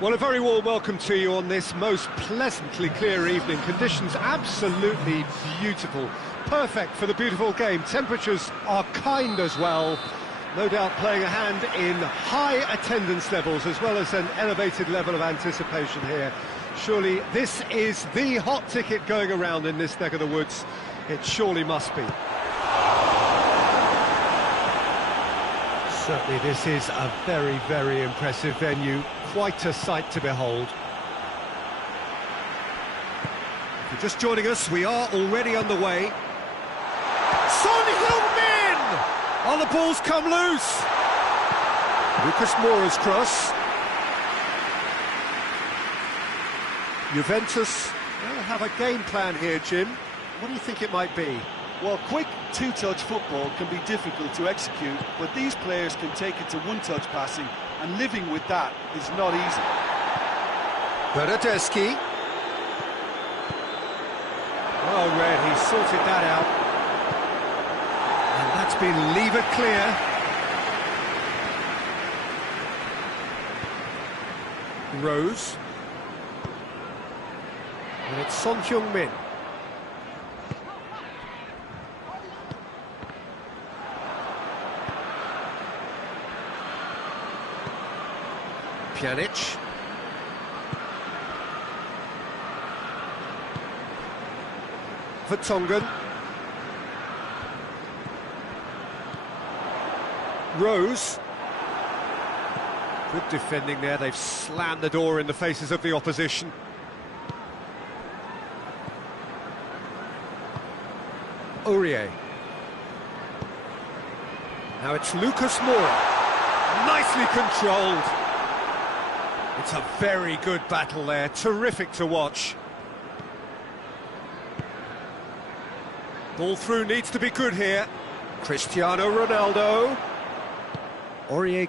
Well, a very warm welcome to you on this most pleasantly clear evening. Conditions absolutely beautiful. Perfect for the beautiful game. Temperatures are kind as well. No doubt playing a hand in high attendance levels as well as an elevated level of anticipation here. Surely this is the hot ticket going around in this neck of the woods. It surely must be. Certainly this is a very, very impressive venue. Quite a sight to behold. If you're just joining us, we are already underway. Son Heung-min! Oh, the ball's come loose. Lucas Moura's cross. Juventus will have a game plan here, Jim. What do you think it might be? Well, quick two-touch football can be difficult to execute, but these players can take it to one-touch passing, and living with that is not easy. Bernardeschi. Well read, he sorted that out. And that's been levered clear. Rose. And it's Son Heung-min. Pjanic. Vertonghen. Rose. Good defending there, they've slammed the door in the faces of the opposition. Aurier. Now it's Lucas Moura. Nicely controlled. It's a very good battle there, terrific to watch. Ball through needs to be good here. Cristiano Ronaldo. Aurier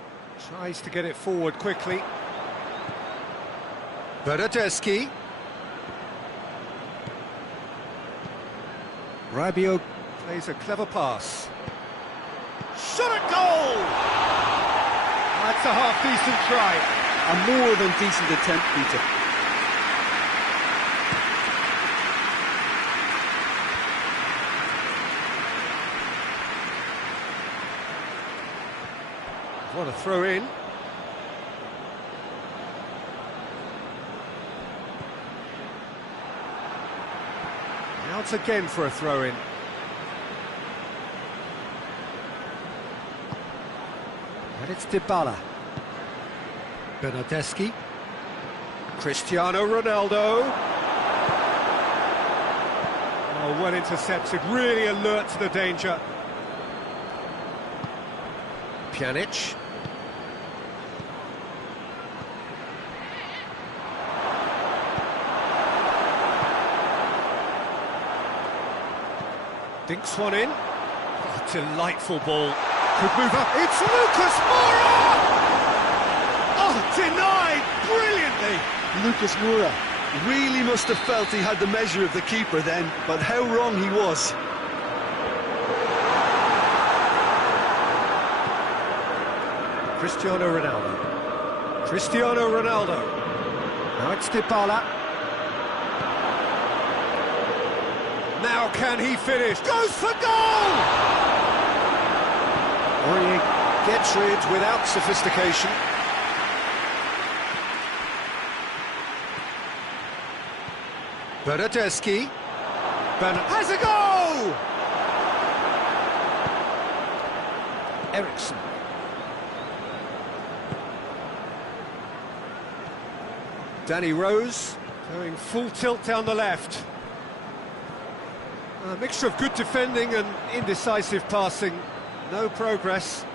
tries to get it forward quickly. Bernardeschi. Rabiot plays a clever pass. Shot at goal! That's a half-decent try. A more than decent attempt, Peter. What a throw in. Out again for a throw in. And it's Dybala. Bernardeschi. Cristiano Ronaldo. Oh, well intercepted, really alert to the danger. Pjanic. Dinks one in. Oh, delightful ball. Could move up. It's Lucas Moura! Oh, denied brilliantly. Lucas Moura really must have felt he had the measure of the keeper then, but how wrong he was. Cristiano Ronaldo. Cristiano Ronaldo. Now it's Dybala. Now can he finish? Goes for goal! Aurier gets rid without sophistication. Bernardeschi. Has a goal! Eriksson. Danny Rose going full tilt down the left. A mixture of good defending and indecisive passing. No progress.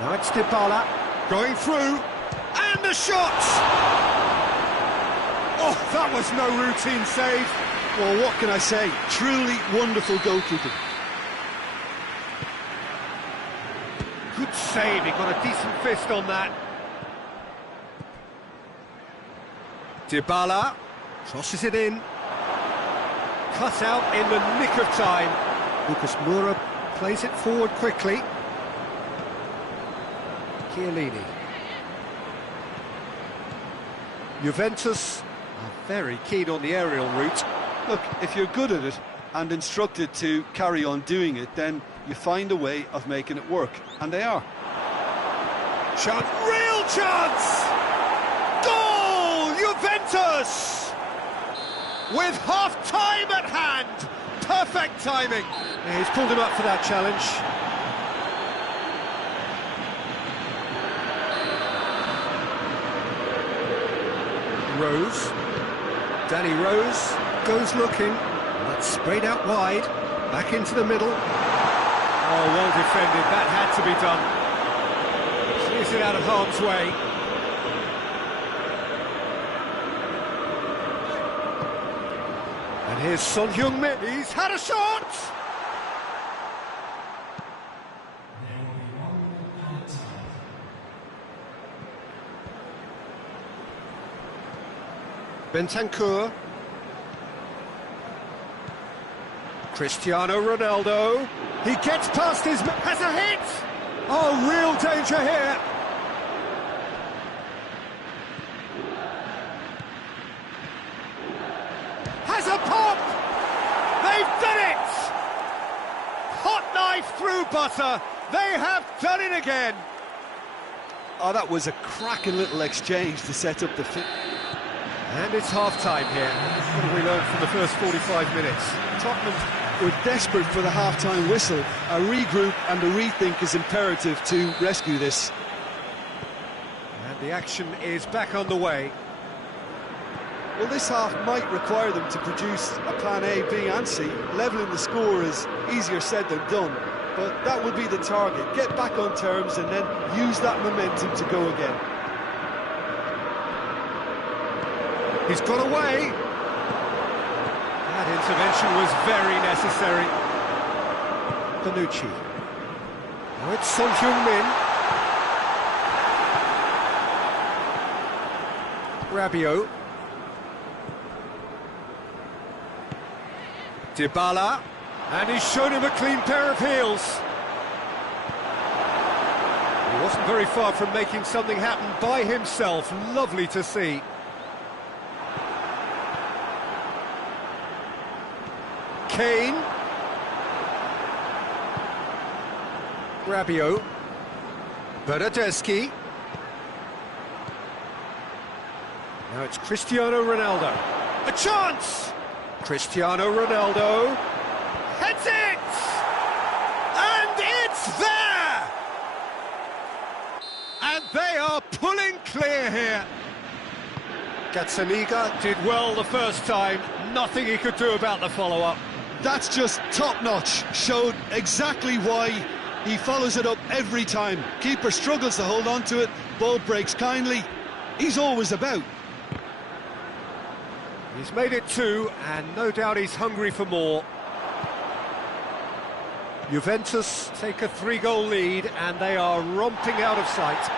Now it's Dybala going through. And the shot! Oh, that was no routine save. Well, what can I say? Truly wonderful goalkeeping. Good save, he got a decent fist on that. Dybala crosses it in. Cut out in the nick of time. Lucas Moura plays it forward quickly. Chiellini. Juventus are very keen on the aerial route. Look, if you're good at it and instructed to carry on doing it, then you find a way of making it work, and they are. Chance, real chance! Goal! Juventus! With half-time at hand! Perfect timing! Yeah, he's pulled him up for that challenge. Rose. Danny Rose goes looking. That's sprayed out wide. Back into the middle. Oh, well defended. That had to be done. Clears it out of harm's way. And here's Son Heung-min. He's had a shot! Bentancur. Cristiano Ronaldo. He gets past his... has a hit! Oh, real danger here. Has a pop! They've done it! Hot knife through butter. They have done it again. Oh, that was a cracking little exchange to set up the fit. And it's half-time here. What have we learned from the first 45 minutes? Tottenham were desperate for the half-time whistle. A regroup and a rethink is imperative to rescue this. And the action is back on the way. Well, this half might require them to produce a plan A, B and C. Levelling the score is easier said than done, but that would be the target. Get back on terms and then use that momentum to go again. He's got away. That intervention was very necessary. Bonucci. Now it's Son Heung-min. Rabiot. Dybala. And he's shown him a clean pair of heels. He wasn't very far from making something happen by himself. Lovely to see. Kane. Rabiot. Bernardeschi. Now it's Cristiano Ronaldo. A chance! Cristiano Ronaldo. Heads it! And it's there! And they are pulling clear here. Gazzaniga did well the first time. Nothing he could do about the follow-up. That's just top-notch. Showed exactly why he follows it up every time. Keeper struggles to hold on to it. Ball breaks kindly. He's always about. He's made it two, and no doubt he's hungry for more. Juventus take a 3-goal lead, and they are romping out of sight.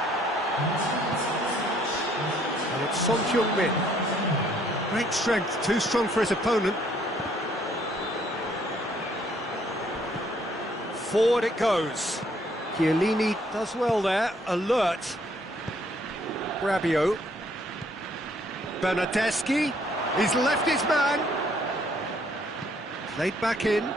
And it's Son Heung-min. Great strength, too strong for his opponent. Forward it goes. Chiellini does well there, alert. Rabiot. Bernardeschi. He's left his man. Played back in. A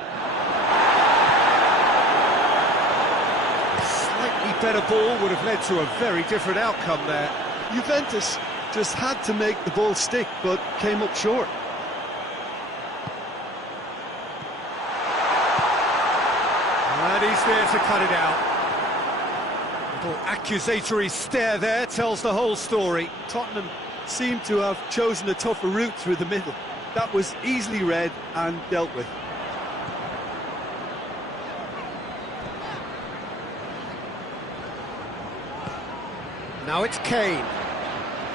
slightly better ball would have led to a very different outcome there. Juventus just had to make the ball stick, but came up short. And he's there to cut it out. Little accusatory stare there tells the whole story. Tottenham seemed to have chosen a tougher route through the middle. That was easily read and dealt with. Now it's Kane.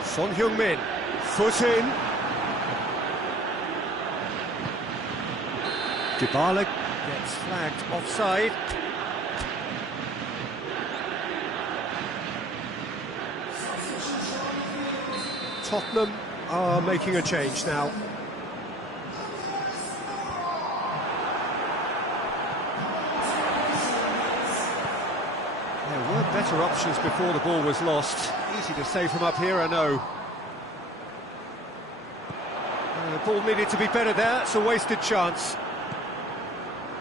Son Heung-min. Foot in. Dybala gets flagged offside. Tottenham are making a change now. There were better options before the ball was lost. Easy to say from up here, I know. ball needed to be better there. It's a wasted chance.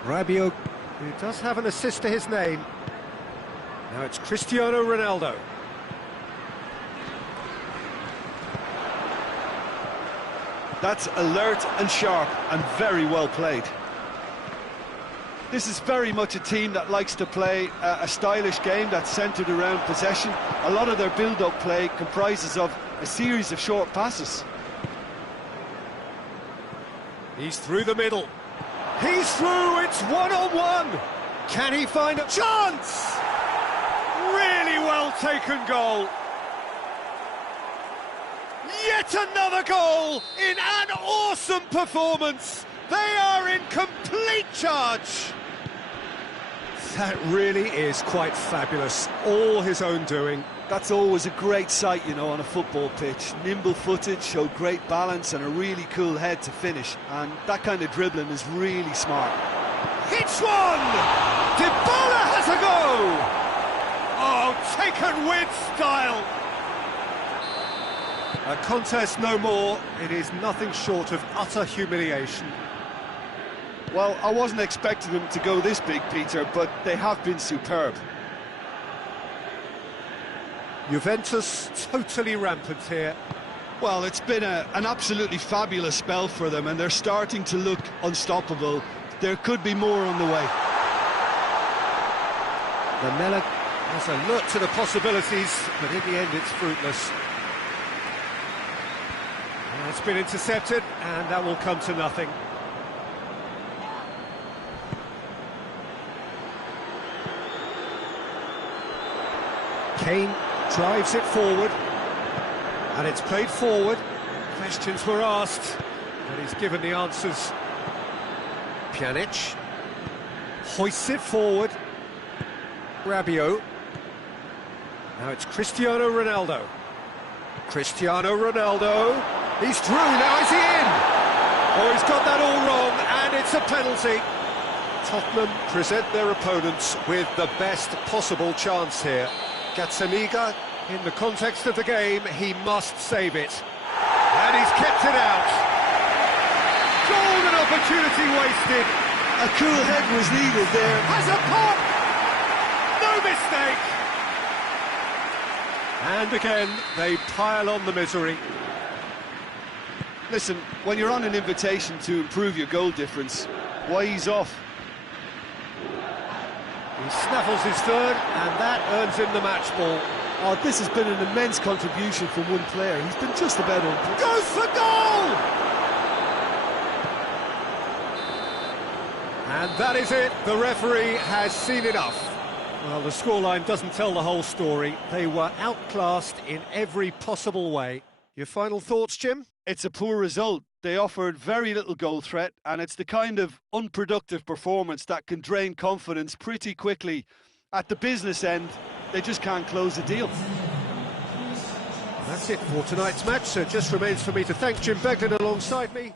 Rabiot, who does have an assist to his name. Now it's Cristiano Ronaldo. That's alert and sharp and very well played. This is very much a team that likes to play a stylish game that's centred around possession. A lot of their build-up play comprises of a series of short passes. He's through the middle. He's through, it's one-on-one. Can he find a chance? Really well taken goal. Yet another goal in an awesome performance. They are in complete charge. That really is quite fabulous. All his own doing. That's always a great sight, you know, on a football pitch. Nimble-footed, showed great balance and a really cool head to finish. And that kind of dribbling is really smart. Hits one! Dybala has a go! Oh, taken with style. A contest no more. It is nothing short of utter humiliation. Well, I wasn't expecting them to go this big, Peter, but they have been superb. Juventus totally rampant here. Well, it's been an absolutely fabulous spell for them, and they're starting to look unstoppable. There could be more on the way. Lamela has a look to the possibilities, but in the end it's fruitless. It's been intercepted, and that will come to nothing. Kane drives it forward, and it's played forward. Questions were asked, but he's given the answers. Pjanic hoists it forward. Rabiot. Now it's Cristiano Ronaldo. Cristiano Ronaldo. He's through, now is he in? Oh, he's got that all wrong, and it's a penalty. Tottenham present their opponents with the best possible chance here. Gazzaniga, in the context of the game, he must save it. And he's kept it out. Golden opportunity wasted. A cool head was needed there. Has a pop! No mistake! And again, they pile on the misery. Listen, when you're on an invitation to improve your goal difference, why ease off? He snaffles his third, and that earns him the match ball. Oh, this has been an immense contribution from one player. He's been just about on. Goes for goal! And that is it. The referee has seen enough. Well, the scoreline doesn't tell the whole story. They were outclassed in every possible way. Your final thoughts, Jim? It's a poor result. They offered very little goal threat, and it's the kind of unproductive performance that can drain confidence pretty quickly. At the business end, they just can't close the deal. That's it for tonight's match, so it just remains for me to thank Jim Beglin alongside me.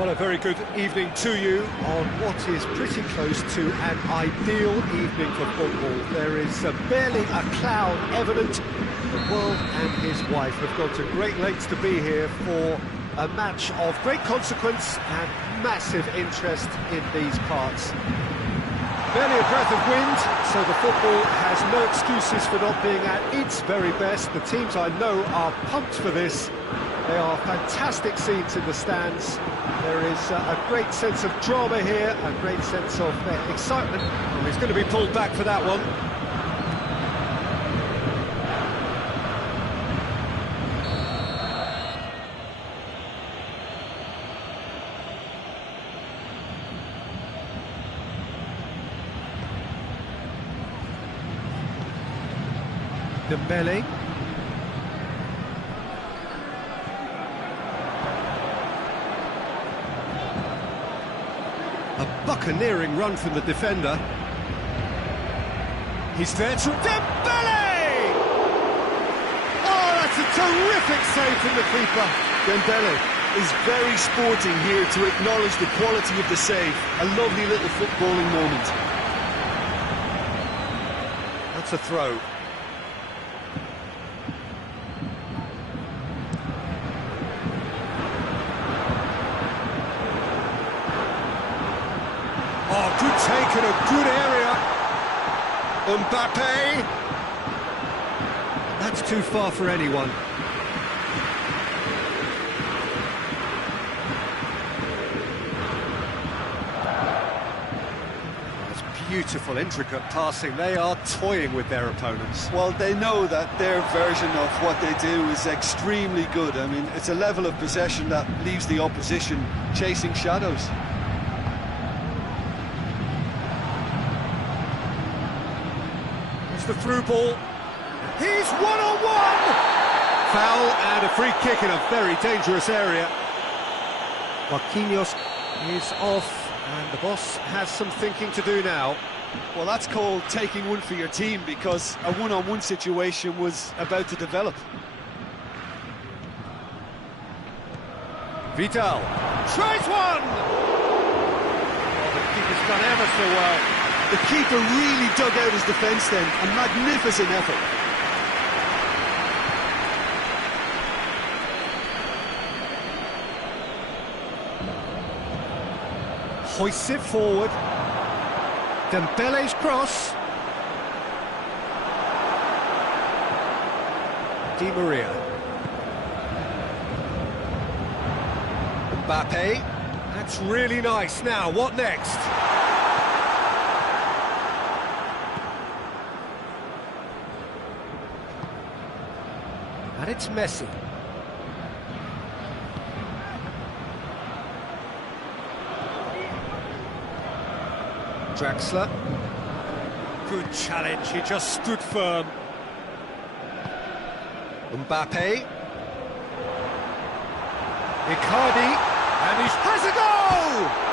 Well, a very good evening to you on what is pretty close to an ideal evening for football. There is barely a cloud evident. The world and his wife have gone to great lengths to be here for a match of great consequence and massive interest in these parts. Barely a breath of wind, so the football has no excuses for not being at its very best. The teams I know are pumped for this. They are fantastic scenes in the stands. There is a great sense of drama here, a great sense of excitement. And he's going to be pulled back for that one. Dembele. A buccaneering run from the defender. He's there to Dembele! Oh, that's a terrific save from the keeper. Dembele is very sporting here to acknowledge the quality of the save. A lovely little footballing moment. That's a throw. Oh, good take in a good area. Mbappe. That's too far for anyone. That's beautiful, intricate passing. They are toying with their opponents. Well, they know that their version of what they do is extremely good. I mean, it's a level of possession that leaves the opposition chasing shadows. The through ball. He's one-on-one! Foul and a free kick in a very dangerous area. Marquinhos is off, and the boss has some thinking to do now. Well, that's called taking one for your team, because a one-on-one situation was about to develop. Vidal tries one! Oh, the keeper's done ever so well. The keeper really dug out his defence then, a magnificent effort. Hoists it forward. Dembele's cross. Di Maria. Mbappe. That's really nice. Now, what next? And it's Messi. Draxler. Good challenge, he just stood firm. Mbappe. Icardi. And he has a goal!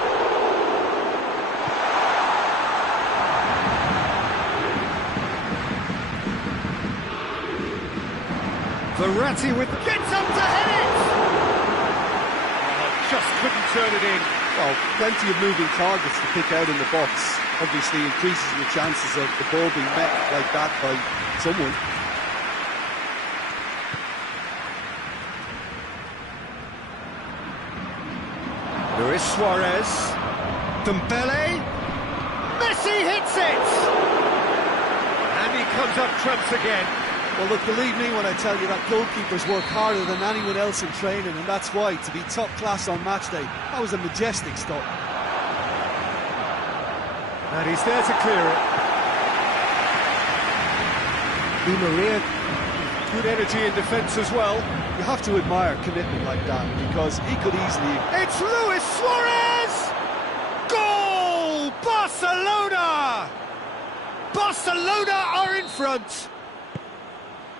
Verratti with gets up to head it! Oh, just couldn't turn it in. Well, plenty of moving targets to pick out in the box. Obviously increases your chances of the ball being met like that by someone. Luis Suarez. Dembele. Messi hits it! And he comes up trumps again. Well, look, believe me when I tell you that goalkeepers work harder than anyone else in training, and that's why, to be top class on match day, that was a majestic stop. And he's there to clear it. Di Maria, good energy in defence as well. You have to admire commitment like that, because he could easily... It's Luis Suarez! Goal! Barcelona! Barcelona are in front!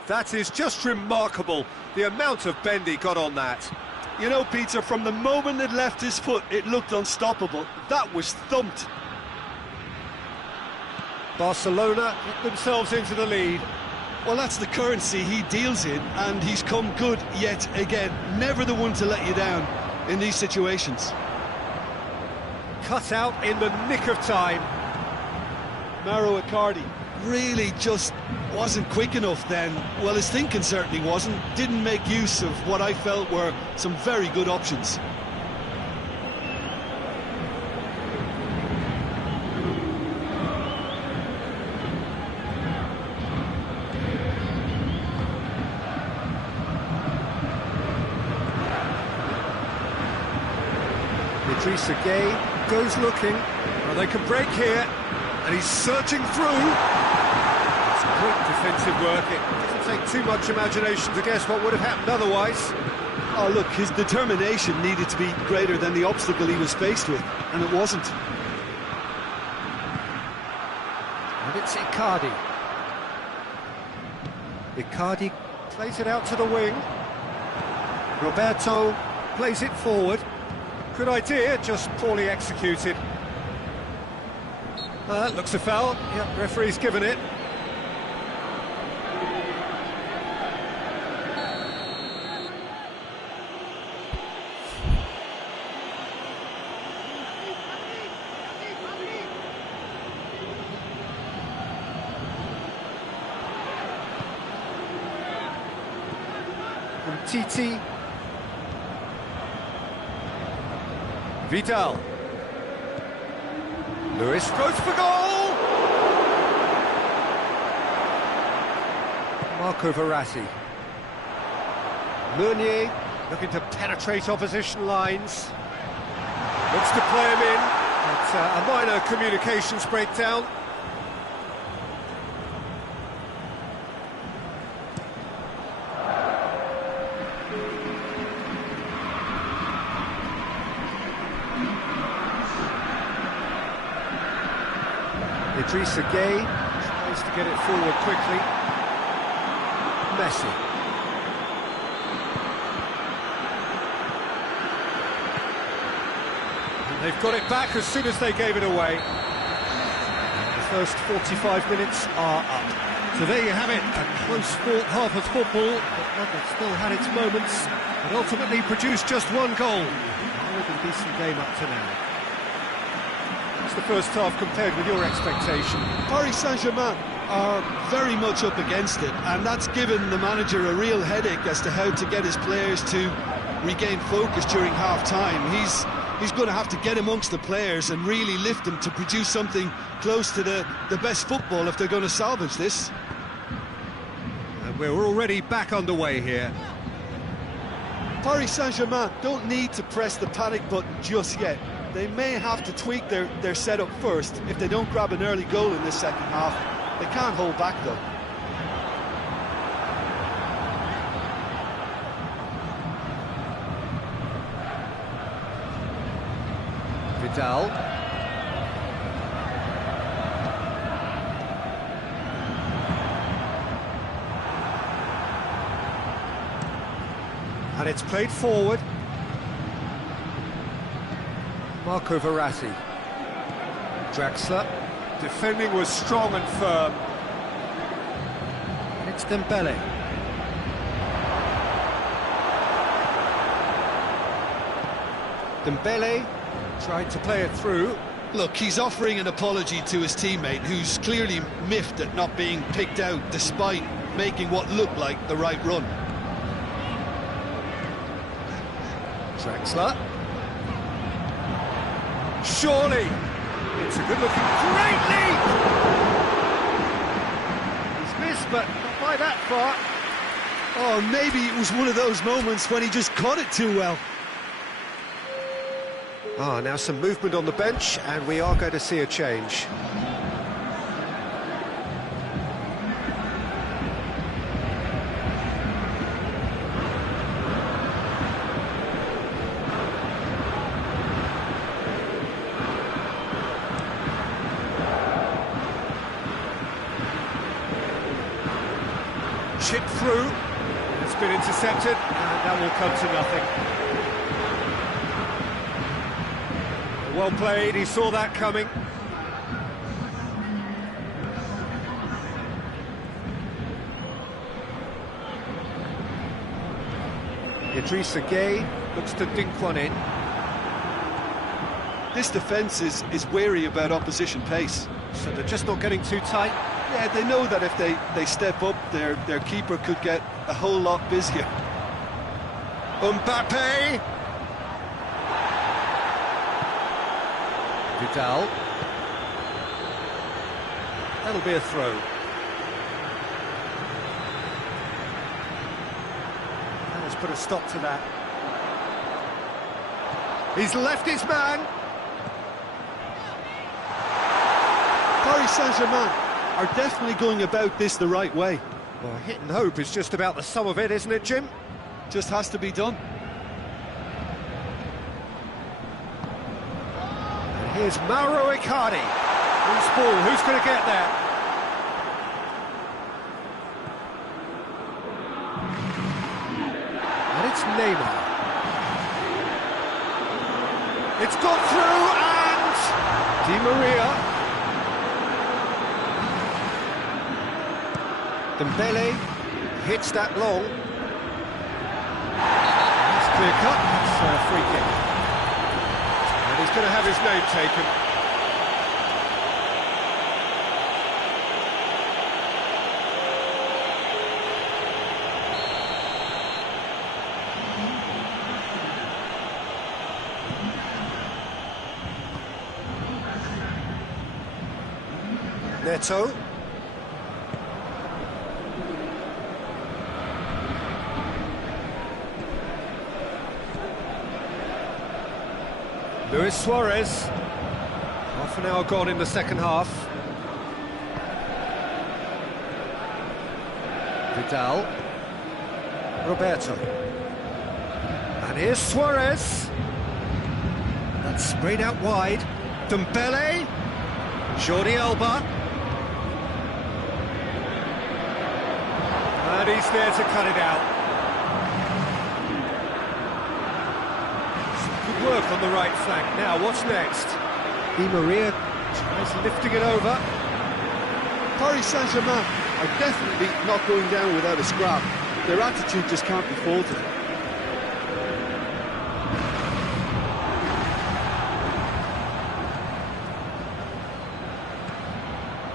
That is just remarkable, the amount of bend he got on that. You know, Peter, from the moment it left his foot, it looked unstoppable. That was thumped. Barcelona get themselves into the lead. Well, that's the currency he deals in, and he's come good yet again. Never the one to let you down in these situations. cut out in the nick of time. Mauro Icardi really just wasn't quick enough then. Well, his thinking certainly wasn't. Didn't make use of what I felt were some very good options. Idrissa Gueye goes looking. Well, they can break here, and he's searching through. It's great defensive work. It doesn't take too much imagination to guess what would have happened otherwise. Oh, look, his determination needed to be greater than the obstacle he was faced with, and it wasn't. And it's Icardi. Icardi plays it out to the wing. Roberto plays it forward. Good idea, just poorly executed. Looks a foul. Yep, referee's given it. From Titi. Vidal. Lewis goes for goal! Marco Verratti. Meunier looking to penetrate opposition lines. Looks to play him in. It's a minor communications breakdown. Idrissa Gueye tries to get it forward quickly. Messi. And they've got it back as soon as they gave it away. The first 45 minutes are up. So there you have it, a close half of football, but one that still had its moments, but ultimately produced just one goal. A really decent game up to now. The first half compared with your expectation? Paris Saint-Germain are very much up against it, and that's given the manager a real headache as to how to get his players to regain focus during half-time. He's going to have to get amongst the players and really lift them to produce something close to the best football if they're going to salvage this. And we're already back underway here. Paris Saint-Germain don't need to press the panic button just yet. They may have to tweak their setup first if they don't grab an early goal in this second half. They can't hold back though. Vidal. And it's played forward. Marco Verratti. Draxler. Defending was strong and firm. It's Dembele. Dembele tried to play it through. Look, he's offering an apology to his teammate, who's clearly miffed at not being picked out despite making what looked like the right run. Draxler. Surely, it's a good-looking, great leap! He's missed, but not by that far. Oh, maybe it was one of those moments when he just caught it too well. Now some movement on the bench, and we are going to see a change. Chip through, it's been intercepted, and that will come to nothing. Well played, he saw that coming. Idrissa Gueye looks to dink one in. This defence is wary about opposition pace. So they're just not getting too tight. Yeah, they know that if they step up, their keeper could get a whole lot busier. Mbappe! Vidal. That'll be a throw. And let's put a stop to that. He's left his man. Paris Saint-Germain are definitely going about this the right way. Well, hit and hope is just about the sum of it, isn't it, Jim? Just has to be done. And here's Mauro Icardi. Loose ball, who's going to get there? And it's Neymar. It's gone through, and Di Maria. Dembele hits that long. It's clear cut, it's a free kick. And he's going to have his name taken. Neto. Luis Suarez. Half an hour gone in the second half. Vidal. Roberto. And here's Suarez. That's sprayed out wide. Dembele. Jordi Alba. And he's there to cut it out. Good work on the right flank. Now, what's next? Di Maria tries lifting it over. Paris Saint-Germain are definitely not going down without a scrap. Their attitude just can't be faulted.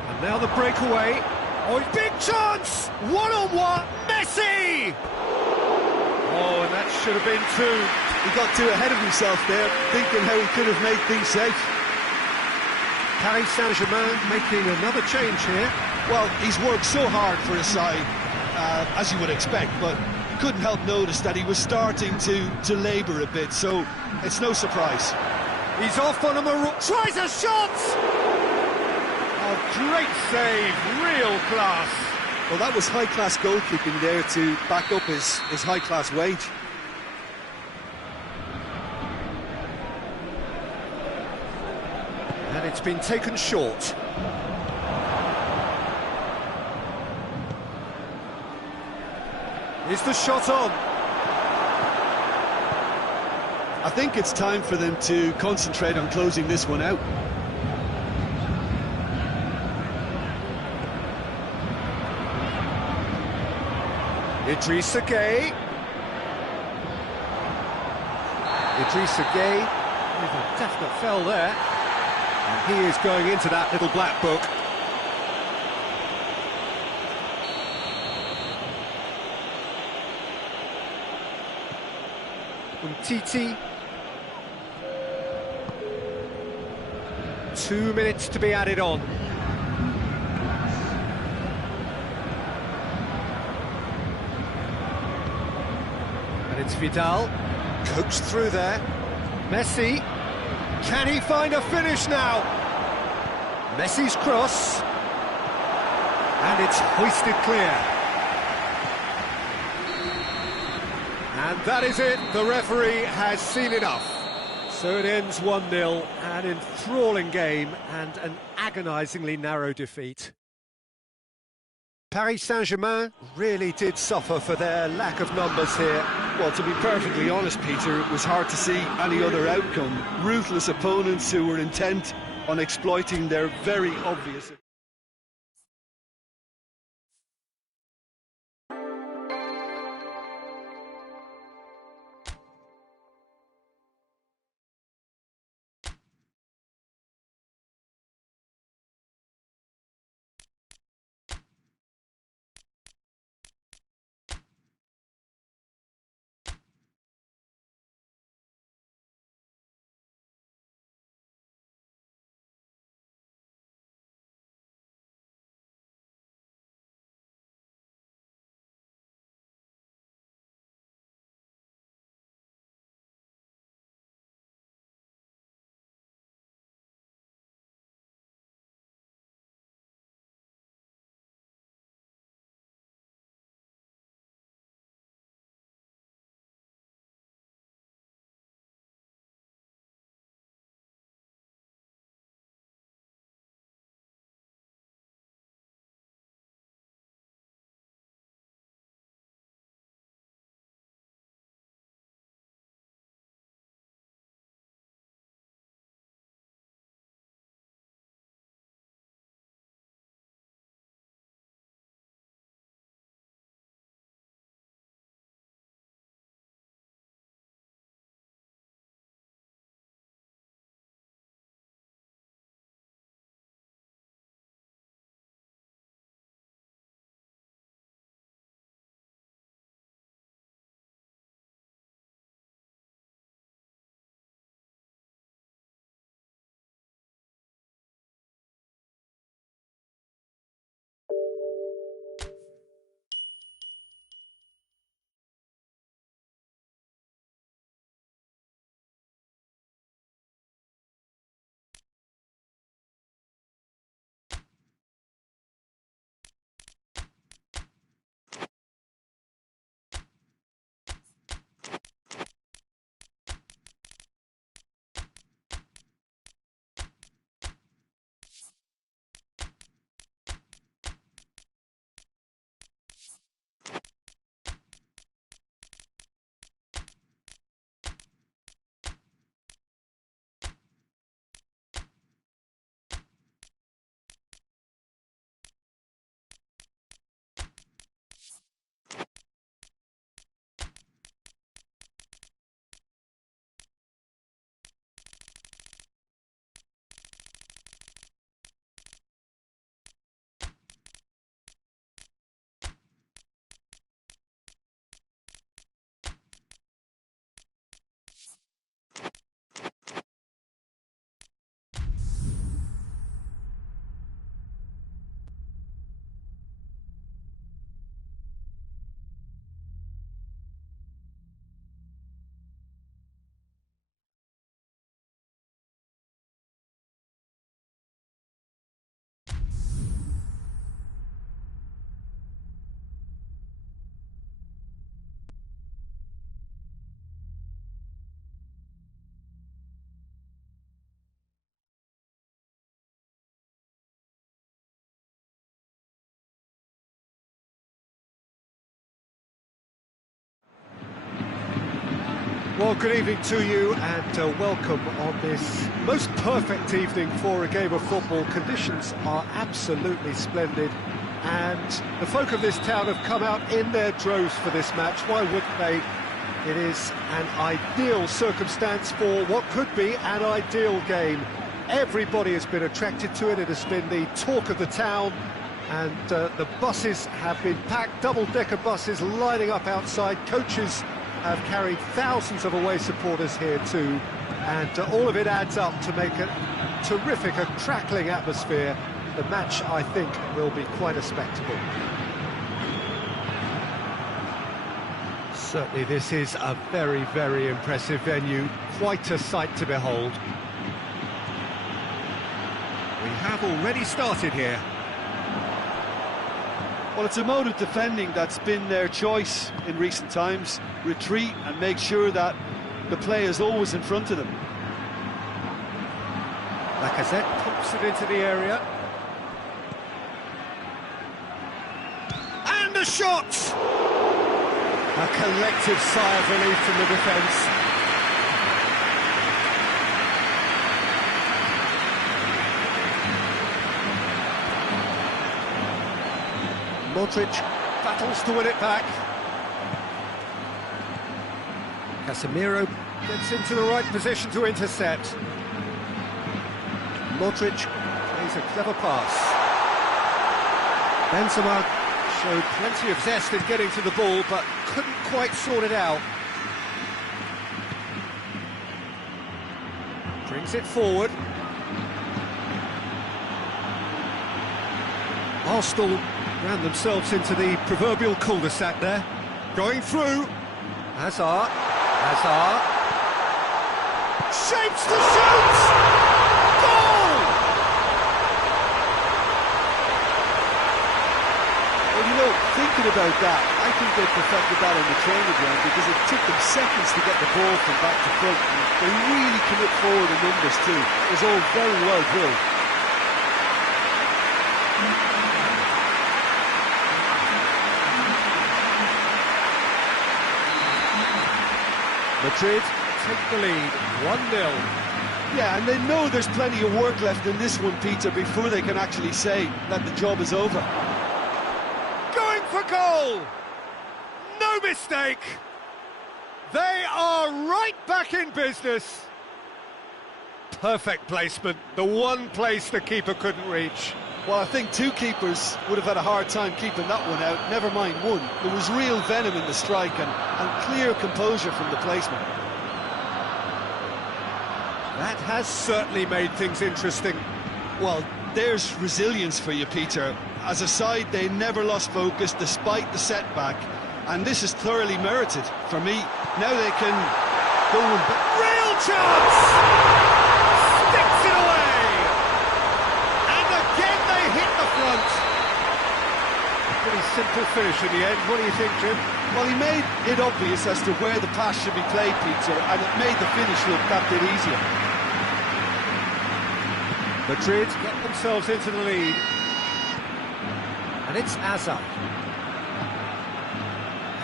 And now the breakaway. Oh, big chance! One-on-one, Messi! Oh, and that should have been two. He got too ahead of himself there, thinking how he could have made things safe. Paris Saint-Germain making another change here. Well, he's worked so hard for his side, as you would expect, but you couldn't help notice that he was starting to labour a bit, so it's no surprise. He's off on a tries a shot! Oh, great save, real class. Well, that was high-class goalkeeping there to back up his high-class wage. And it's been taken short. Is the shot on? I think it's time for them to concentrate on closing this one out. Idrissa Gueye. Idrissa Gueye with a definite fell there. And he is going into that little black book. Titi. 2 minutes to be added on. And it's Vidal, coaxed through there. Messi, can he find a finish now? Messi's cross, and it's hoisted clear. And that is it, the referee has seen enough. So it ends 1-0, an enthralling game and an agonisingly narrow defeat. Paris Saint-Germain really did suffer for their lack of numbers here. Well, to be perfectly honest, Peter, it was hard to see any other outcome. Ruthless opponents who were intent on exploiting their very obvious... Well, good evening to you and welcome on this most perfect evening for a game of football. Conditions are absolutely splendid and the folk of this town have come out in their droves for this match. Why wouldn't they? It is an ideal circumstance for what could be an ideal game. Everybody has been attracted to it. It has been the talk of the town, and the buses have been packed, double-decker buses lining up outside. Coaches have carried thousands of away supporters here too, and all of it adds up to make a terrific, a crackling atmosphere. The match, I think, will be quite a spectacle. Certainly this is a very, very impressive venue, quite a sight to behold. We have already started here. Well, it's a mode of defending that's been their choice in recent times. Retreat and make sure that the play is always in front of them. Lacazette pumps it into the area. And a shot! A collective sigh of relief from the defence. Modric battles to win it back. Casemiro gets into the right position to intercept. Modric plays a clever pass. Benzema showed plenty of zest in getting to the ball, but couldn't quite sort it out. Brings it forward. Arsenal ran themselves into the proverbial cul-de-sac there. Going through. Hazard. Shapes to shoot! Goal! Well, you know, thinking about that, I think they perfected that on the training ground because it took them seconds to get the ball from back to front. And they really commit forward in numbers too. It was all very well drilled. Madrid take the lead, 1-0. Yeah, and they know there's plenty of work left in this one, Peter, before they can actually say that the job is over. Going for goal! No mistake! They are right back in business. Perfect placement, the one place the keeper couldn't reach. Well, I think two keepers would have had a hard time keeping that one out, never mind one. There was real venom in the strike and clear composure from the placement. That has certainly made things interesting. Well, there's resilience for you, Peter. As a side, they never lost focus despite the setback, and this is thoroughly merited for me. Now they can go and... Real chance! Sticks it away! Hit the front. A pretty simple finish in the end. What do you think, Jim? Well, he made it obvious as to where the pass should be played, Peter, and it made the finish look that bit easier. Madrid get themselves into the lead. And it's Hazard.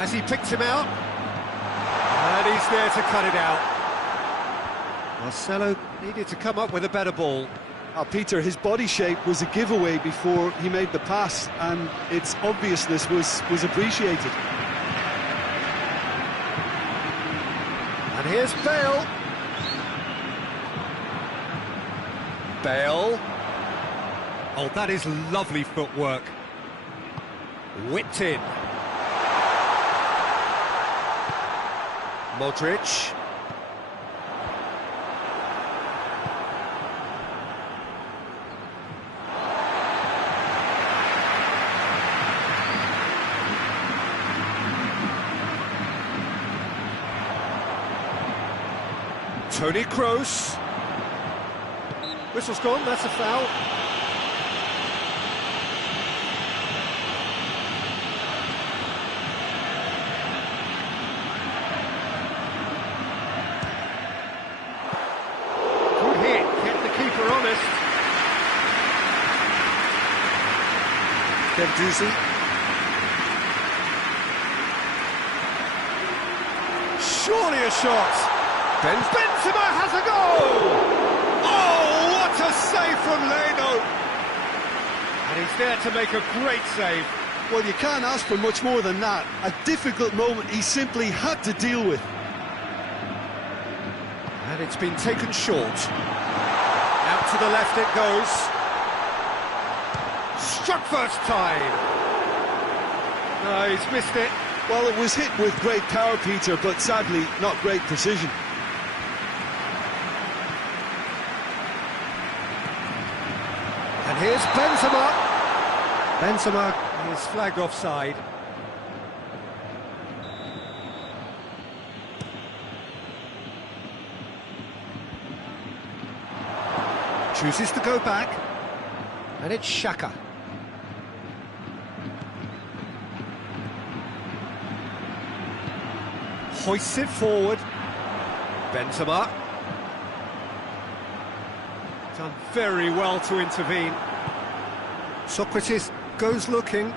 Has he picked him out? And he's there to cut it out. Marcelo needed to come up with a better ball. Peter, his body shape was a giveaway before he made the pass, and its obviousness was appreciated. And here's Bale. Bale. Oh, that is lovely footwork. Whipped in. Modric. Toni Kroos. Whistle's gone, that's a foul. Good hit, kept the keeper honest. Guendouzi. surely a shot. Benzema has a goal! Oh, what a save from Leno! And he's there to make a great save. Well, you can't ask for much more than that. A difficult moment he simply had to deal with. And it's been taken short. Out to the left it goes. Struck first time. No, he's missed it. Well, it was hit with great power, Peter, but sadly not great precision. And here's Benzema. Benzema is flagged offside. Chooses to go back. And it's Xhaka. Hoists it forward. Benzema. Done very well to intervene. Socrates goes looking.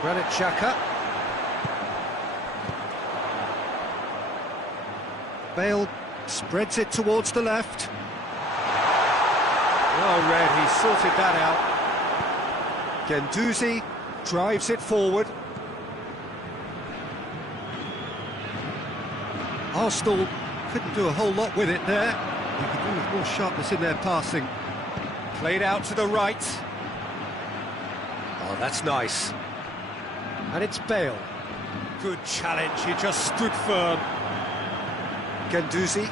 Granit Xhaka. Bale spreads it towards the left. Well read, he sorted that out. Guendouzi drives it forward. Arsenal couldn't do a whole lot with it there. They could do with more sharpness in their passing. Played out to the right. Oh, that's nice. And it's Bale. Good challenge, he just stood firm. Guendouzi.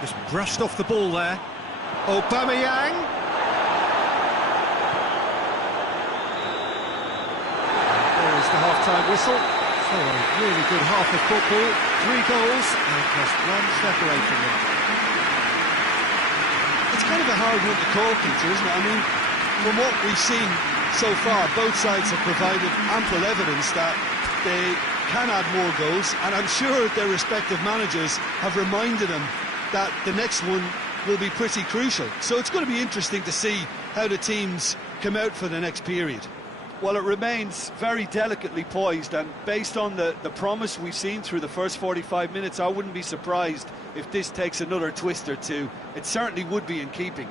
Just brushed off the ball there. Aubameyang. There is the half-time whistle. So a really good half of football. 3 goals and just one separating them. It's kind of a hard one to call, Peter, isn't it? I mean, from what we've seen so far, both sides have provided ample evidence that they can add more goals, and I'm sure their respective managers have reminded them that the next one will be pretty crucial. So it's going to be interesting to see how the teams come out for the next period. Well, it remains very delicately poised, and based on the promise we've seen through the first 45 minutes, I wouldn't be surprised if this takes another twist or two. It certainly would be in keeping.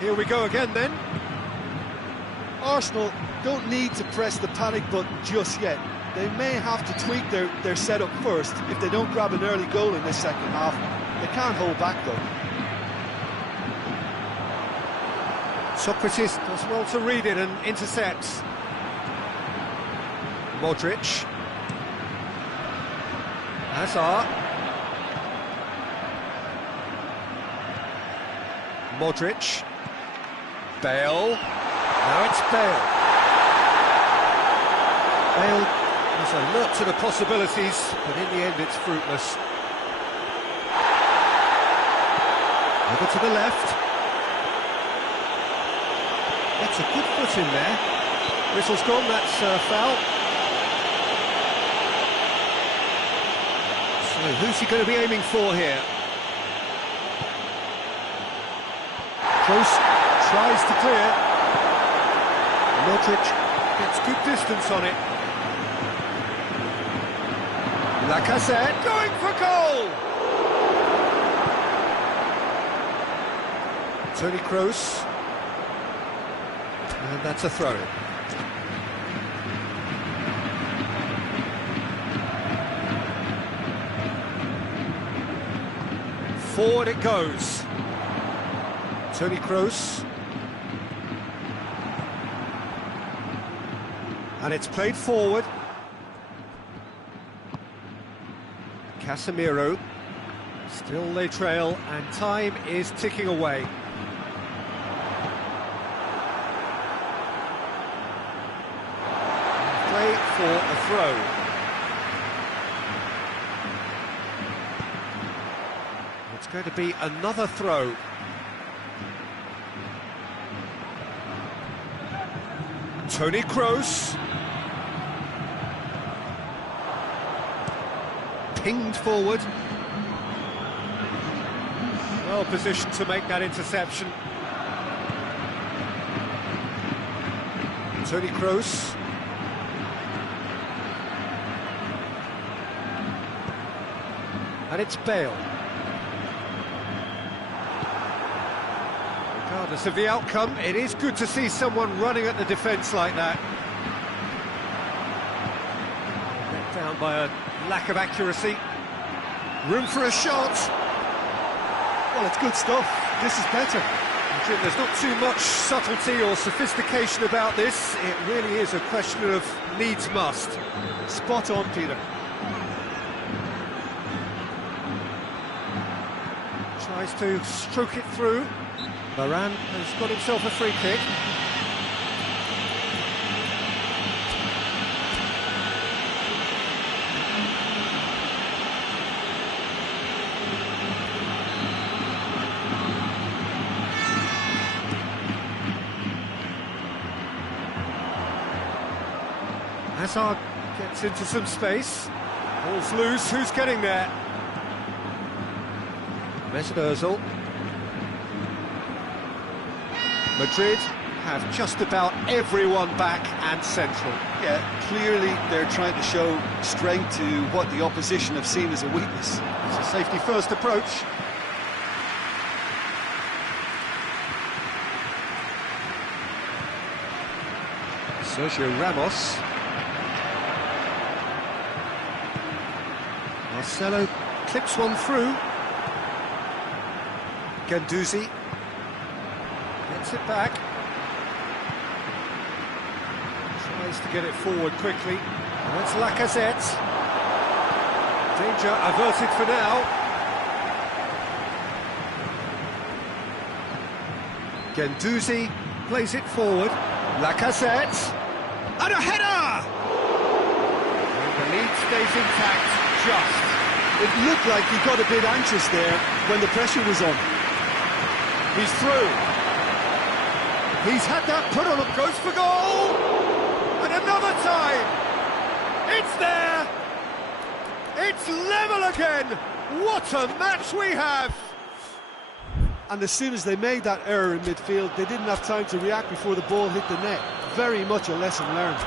Here we go again then. Arsenal don't need to press the panic button just yet. They may have to tweak their setup first if they don't grab an early goal in this second half. They can't hold back though. Socrates does well to read it and intercepts. Modric. Hazard. Modric. Bale. Now it's Bale. Bale is alert to the possibilities, but in the end it's fruitless. Over to the left. Gets a good foot in there. Whistle's gone, that's foul. So who's he going to be aiming for here? Close, tries to clear. Modric gets good distance on it. Lacazette going for goal! Toni Kroos. And that's a throw. Forward it goes. Toni Kroos. And it's played forward. Casemiro. Still they trail, and time is ticking away. Play for a throw. It's going to be another throw. Toni Kroos. Pinged forward. Well positioned to make that interception. Toni Kroos. And it's Bale. Regardless of the outcome, it is good to see someone running at the defence like that. Let down by a lack of accuracy. Room for a shot. Well, it's good stuff. This is better. There's not too much subtlety or sophistication about this. It really is a question of needs must. Spot on, Peter. Tries to stroke it through. Varane has got himself a free kick. Hazard gets into some space. Ball's loose, who's getting there? Mesut Ozil. Madrid have just about everyone back and central. Yeah, clearly they're trying to show strength to what the opposition have seen as a weakness. It's a safety-first approach. Sergio Ramos. Marcelo clips one through. Guendouzi gets it back. Tries to get it forward quickly. And that's Lacazette. Danger averted for now. Guendouzi plays it forward. Lacazette. And a header! And the lead stays intact, just. It looked like he got a bit anxious there when the pressure was on. He's through. He's had that put on him, goes for goal! And another time! It's there! It's level again! What a match we have! And as soon as they made that error in midfield, they didn't have time to react before the ball hit the net. Very much a lesson learned.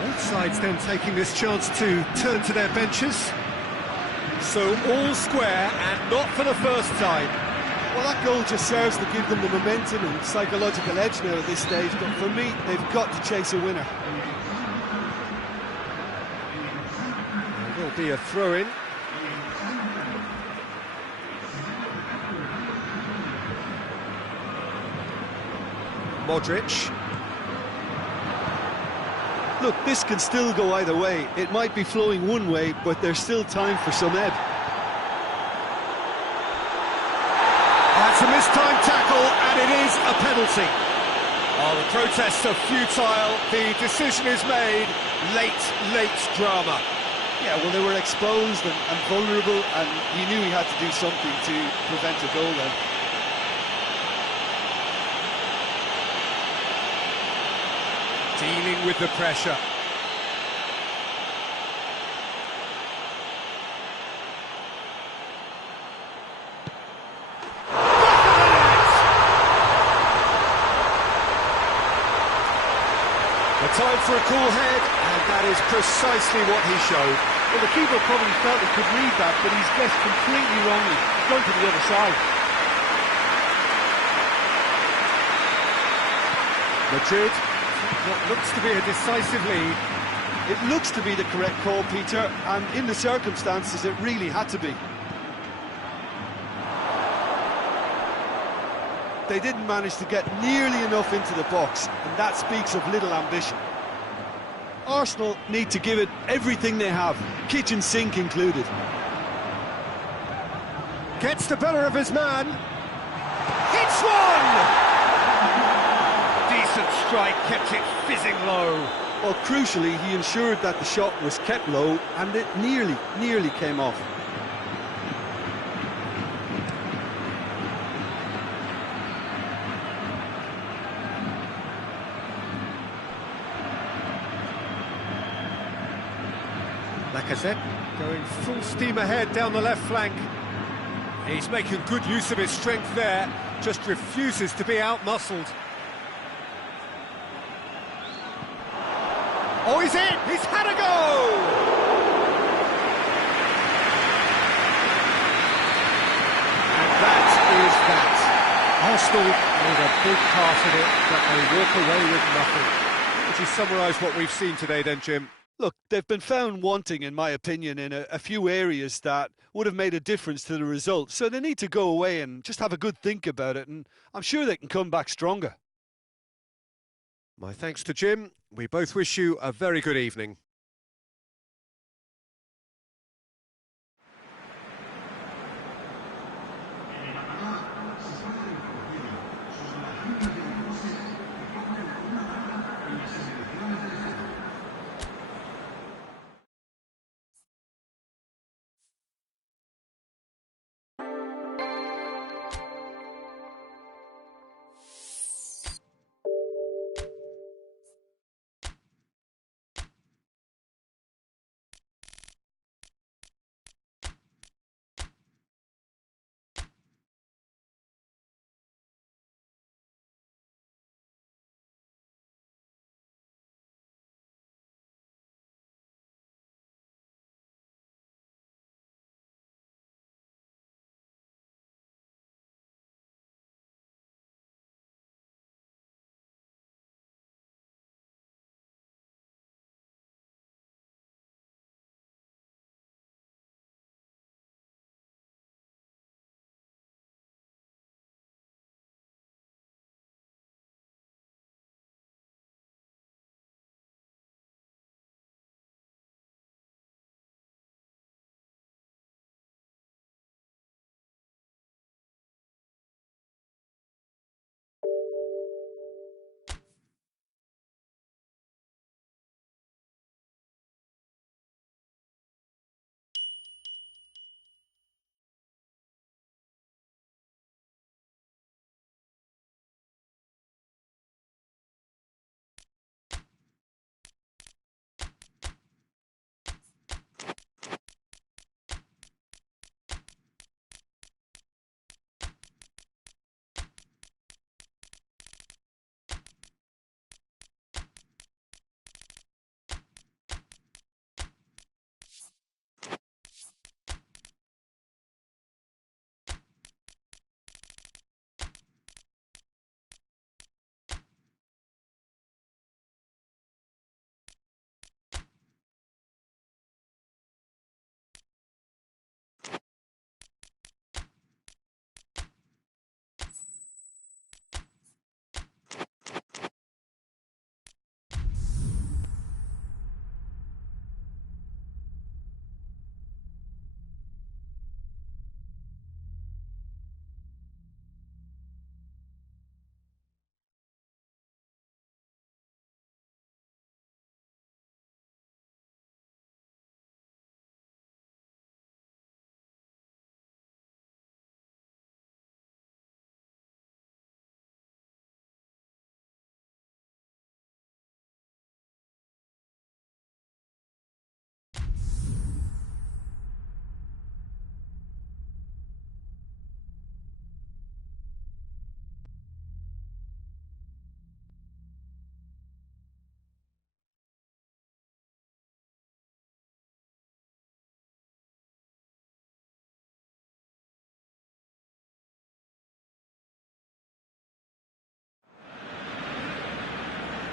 Both sides then taking this chance to turn to their benches. So all square, and not for the first time. Well, that goal just serves to give them the momentum and psychological edge now at this stage, but for me, they've got to chase a winner. There will be a throw-in. Modric. Look, this can still go either way. It might be flowing one way, but there's still time for some ebb. That's a mistimed tackle, and it is a penalty. Oh, the protests are futile. The decision is made. Late drama. Yeah, well, they were exposed and vulnerable, and he knew he had to do something to prevent a goal then. Dealing with the pressure. A time for a cool head, and that is precisely what he showed. Well, the keeper probably felt he could read that, but he's guessed completely wrongly. He's gone to the other side. Madrid, what looks to be a decisive lead. It looks to be the correct call, Peter, and in the circumstances it really had to be. They didn't manage to get nearly enough into the box, and that speaks of little ambition. Arsenal need to give it everything they have, kitchen sink included. Gets the better of his man. Hits one! Decent strike, kept it fizzing low. Well, crucially, he ensured that the shot was kept low, and it nearly came off. Lacazette going full steam ahead down the left flank. He's making good use of his strength there, just refuses to be out-muscled. Oh, he's in! He's had a go! And that is that. Arsenal made a big part of it, but they walk away with nothing. Would you summarise what we've seen today then, Jim? Look, they've been found wanting, in my opinion, in a few areas that would have made a difference to the result. So they need to go away and just have a good think about it, and I'm sure they can come back stronger. My thanks to Jim. We both wish you a very good evening.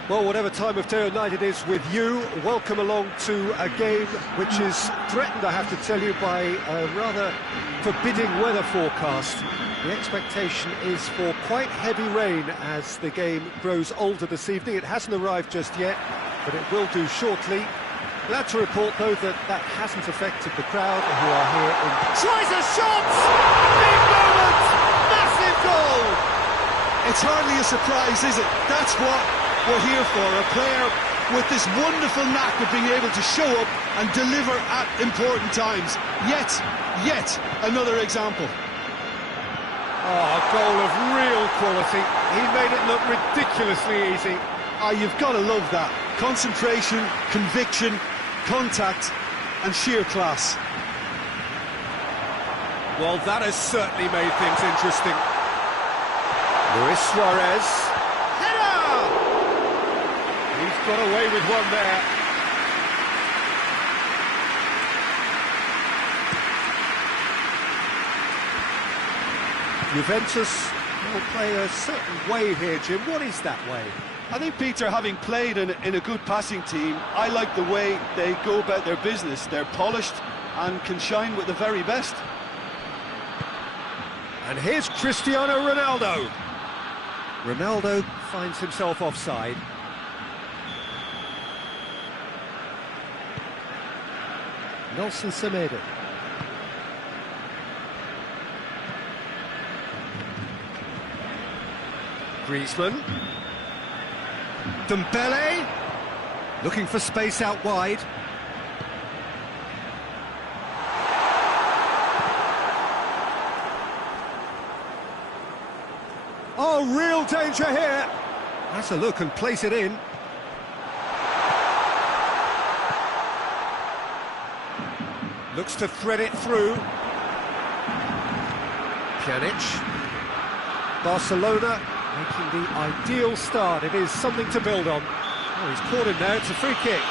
Well, whatever time of day or night it is with you, welcome along to a game which is threatened, I have to tell you, by a rather forbidding weather forecast. The expectation is for quite heavy rain as the game grows older this evening. It hasn't arrived just yet, but it will do shortly. Glad to report, though, that that hasn't affected the crowd who are here in... Tries a shot! Big moment! Massive goal! It's hardly a surprise, is it? That's what we're here for, a player with this wonderful knack of being able to show up and deliver at important times. Yet another example. Oh, a goal of real quality. He made it look ridiculously easy. You've got to love that. Concentration, conviction, contact and sheer class. Well, that has certainly made things interesting. Luis Suarez. Header! He's got away with one there. Juventus will play a certain way here, Jim. What is that way? I think, Peter, having played in a good passing team, I like the way they go about their business. They're polished and can shine with the very best. And here's Cristiano Ronaldo. Ronaldo finds himself offside. Nelson Semedo. Griezmann. Dembele. Looking for space out wide. Oh, real danger here. Has a look and place it in. Looks to thread it through. Pjanic. Barcelona making the ideal start. It is something to build on. Oh, he's caught him there. It's a free kick.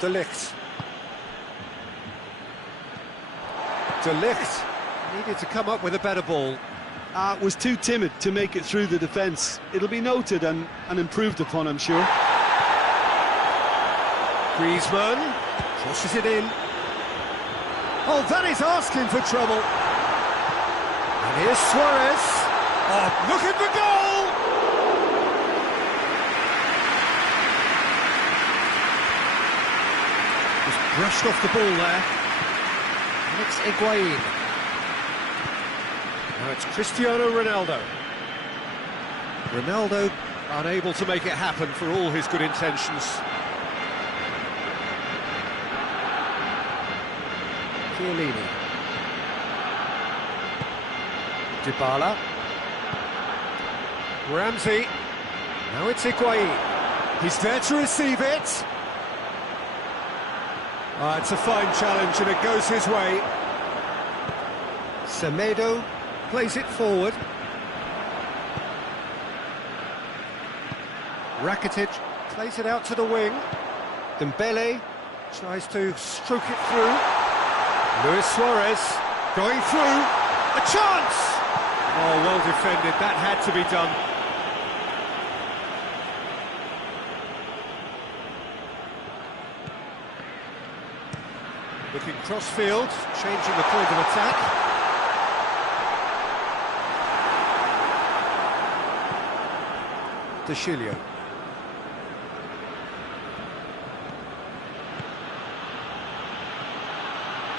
De Ligt needed to come up with a better ball. Was too timid to make it through the defence. It'll be noted and improved upon, I'm sure. Griezmann crosses it in. Oh, that is asking for trouble. And here's Suarez. Oh, look at the goal! Just brushed off the ball there. And it's Higuain. Now it's Cristiano Ronaldo. Ronaldo unable to make it happen for all his good intentions. Chiellini. Dybala. Ramsey. Now it's Higuain. He's there to receive it. It's a fine challenge and it goes his way. Semedo plays it forward. Rakitic plays it out to the wing. Dembele tries to stroke it through. Luis Suarez going through. A chance! Oh, well defended. That had to be done. Looking cross-field, changing the point of attack. De Chilio.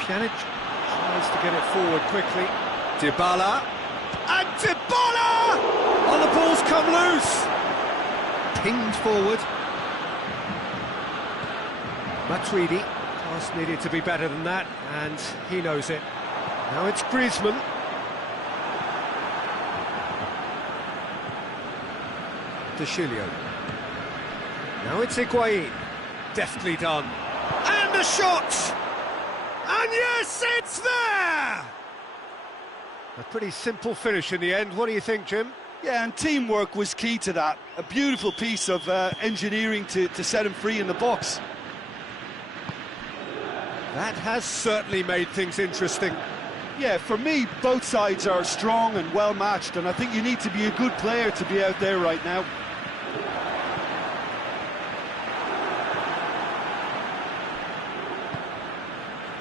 Pjanic tries to get it forward quickly. Dybala. And Dybala! Oh, the ball's come loose. Pinged forward. Matuidi. Pass needed to be better than that, and he knows it. Now it's Griezmann. De Chilio. Now it's Higuain. Deftly done. And a shot! And yes, it's there! A pretty simple finish in the end. What do you think, Jim? Yeah, and teamwork was key to that. A beautiful piece of engineering to set him free in the box. That has certainly made things interesting. Yeah, for me, both sides are strong and well matched, and I think you need to be a good player to be out there right now.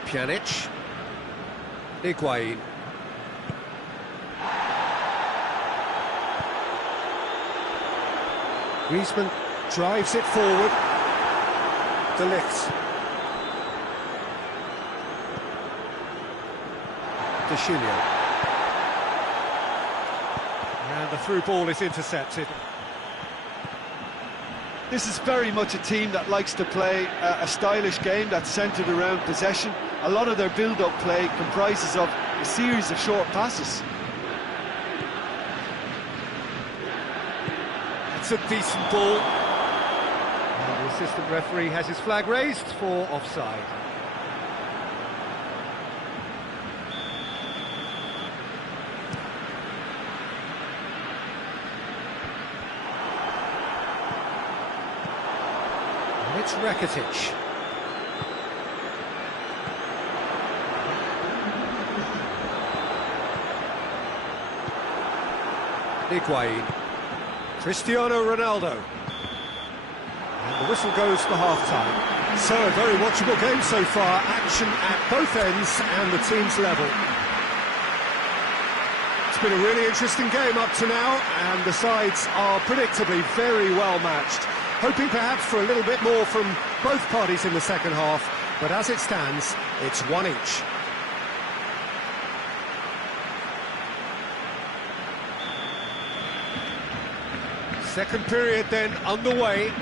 Pjanic. Higuain. Griezmann drives it forward. De Ligt. De Chilio. And the through ball is intercepted. This is very much a team that likes to play a stylish game that's centred around possession. A lot of their build-up play comprises of a series of short passes. It's a decent ball. And the assistant referee has his flag raised for offside. And it's Rakitic. Higuain. Cristiano Ronaldo. And the whistle goes for half-time. So, a very watchable game so far. Action at both ends and the team's level. It's been a really interesting game up to now, and the sides are predictably very well matched. Hoping perhaps for a little bit more from both parties in the second half, but as it stands, it's one each. Second period then underway.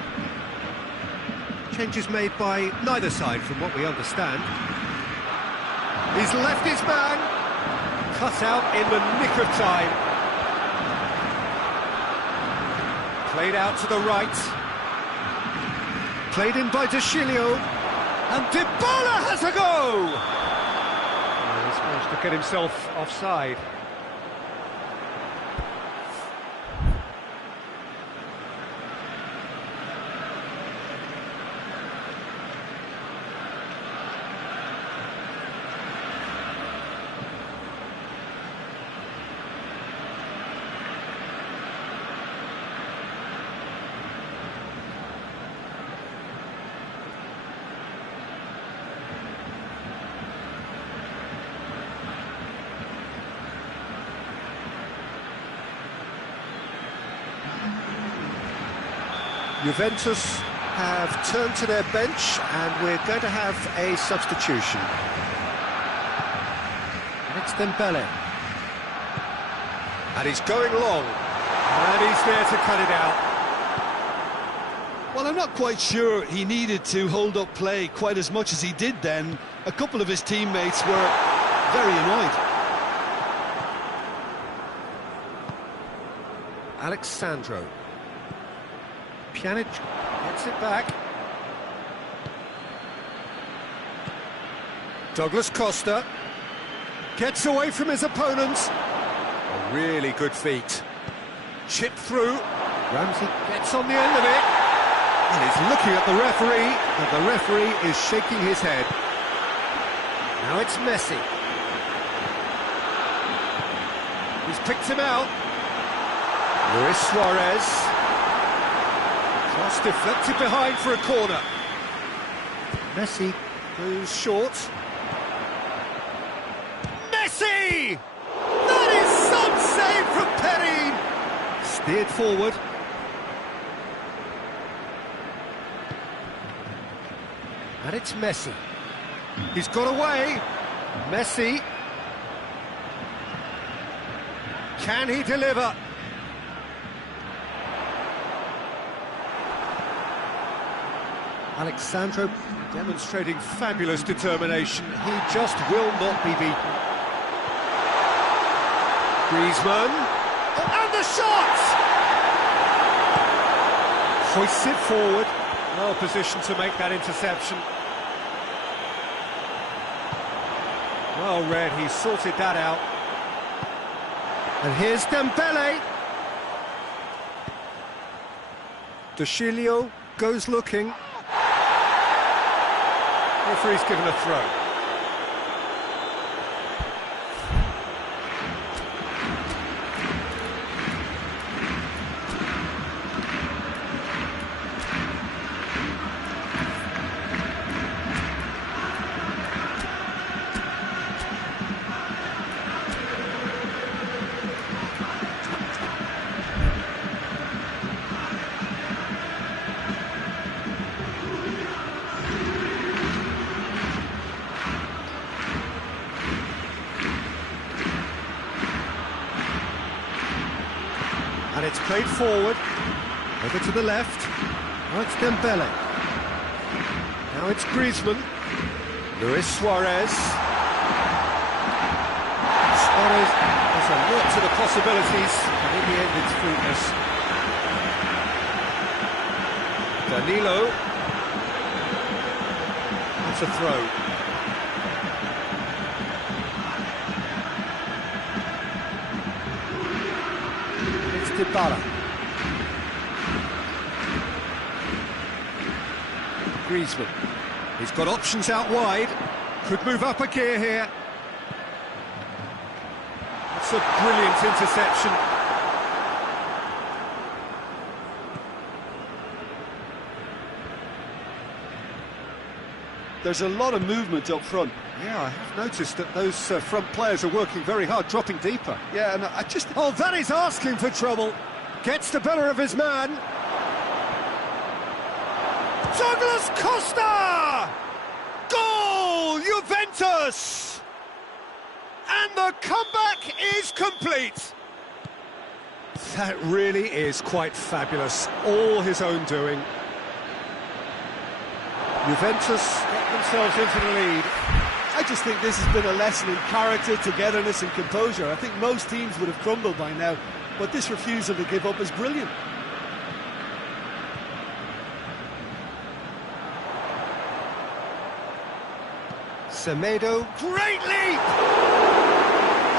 Changes made by neither side from what we understand. He's left his man. Cut out in the nick of time. Played out to the right. Played in by De Chilio. And Dybala has a go! He's managed to get himself offside. Juventus have turned to their bench and we're going to have a substitution. And it's Dembele. And he's going long. And he's there to cut it out. Well, I'm not quite sure he needed to hold up play quite as much as he did then. A couple of his teammates were very annoyed. Alexandro. Pjanic gets it back. Douglas Costa gets away from his opponents. A really good feat. Chip through. Ramsey gets on the end of it. And he's looking at the referee, and the referee is shaking his head. Now it's Messi. He's picked him out. Luis Suarez. Cross deflected behind for a corner. Messi goes short. Messi! That is some save from Perrin! Steered forward. And it's Messi. He's got away. Messi. Can he deliver? Alexandro demonstrating fabulous determination. He just will not be beaten. Griezmann. Oh, and the shot! Hoists it forward. Well positioned to make that interception. Well read, he sorted that out. And here's Dembele. De Chilio goes looking. Referee's given a throw. And it's played forward, over to the left. Now it's Dembele. Now it's Griezmann. Luis Suarez. Suarez has a lot to the possibilities, and in the end it's fruitless. Danilo. That's a throw. It's Dybala. Griezmann. He's got options out wide. Could move up a gear here. That's a brilliant interception. There's a lot of movement up front. Yeah, I have noticed that those front players are working very hard, dropping deeper. Yeah, and I just... Oh, that is asking for trouble. Gets the better of his man. Douglas Costa! Goal, Juventus! And the comeback is complete. That really is quite fabulous. All his own doing. Juventus get themselves into the lead. I just think this has been a lesson in character, togetherness and composure. I think most teams would have crumbled by now, but this refusal to give up is brilliant. Semedo, great leap!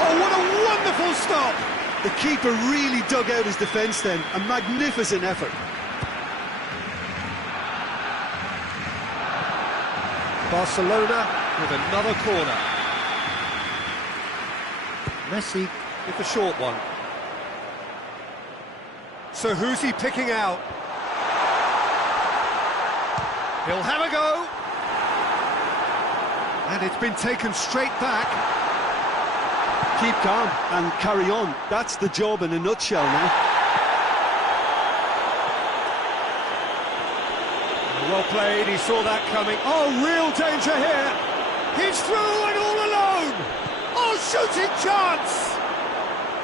Oh, what a wonderful stop! The keeper really dug out his defence then, a magnificent effort. Barcelona with another corner. Messi with the short one. So who's he picking out? He'll have a go. And it's been taken straight back. Keep calm and carry on. That's the job in a nutshell now. Well played, he saw that coming. Oh, real danger here. He's through and all alone. Oh, shooting chance.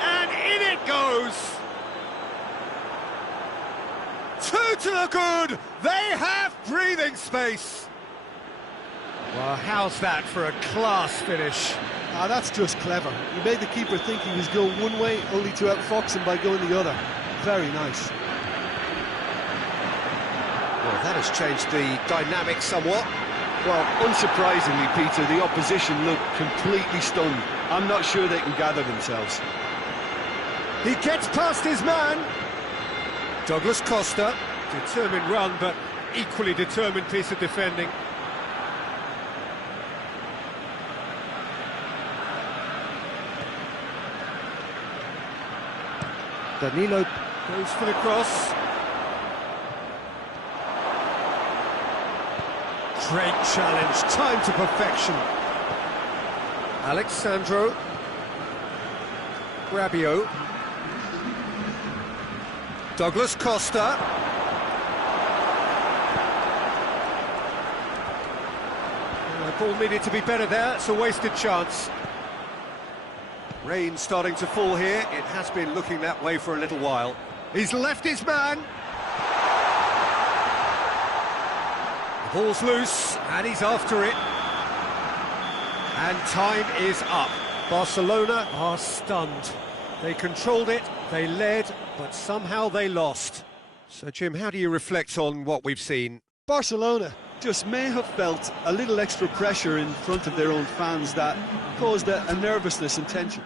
And in it goes. Two to the good. They have breathing space. Well, how's that for a class finish? Ah, that's just clever. He made the keeper think he was going one way, only to outfox him by going the other. Very nice. Well, that has changed the dynamic somewhat. Well, unsurprisingly, Peter, the opposition looked completely stunned. I'm not sure they can gather themselves. He gets past his man. Douglas Costa, determined run, but equally determined piece of defending. Danilo goes for the cross. Great challenge, time to perfection. Alexandro. Rabiot. Douglas Costa. The ball needed to be better there, it's a wasted chance. Rain starting to fall here, it has been looking that way for a little while. He's left his man. The ball's loose, and he's after it. And time is up. Barcelona are stunned. They controlled it, they led, but somehow they lost. So, Jim, how do you reflect on what we've seen? Barcelona just may have felt a little extra pressure in front of their own fans that caused a nervousness and tension.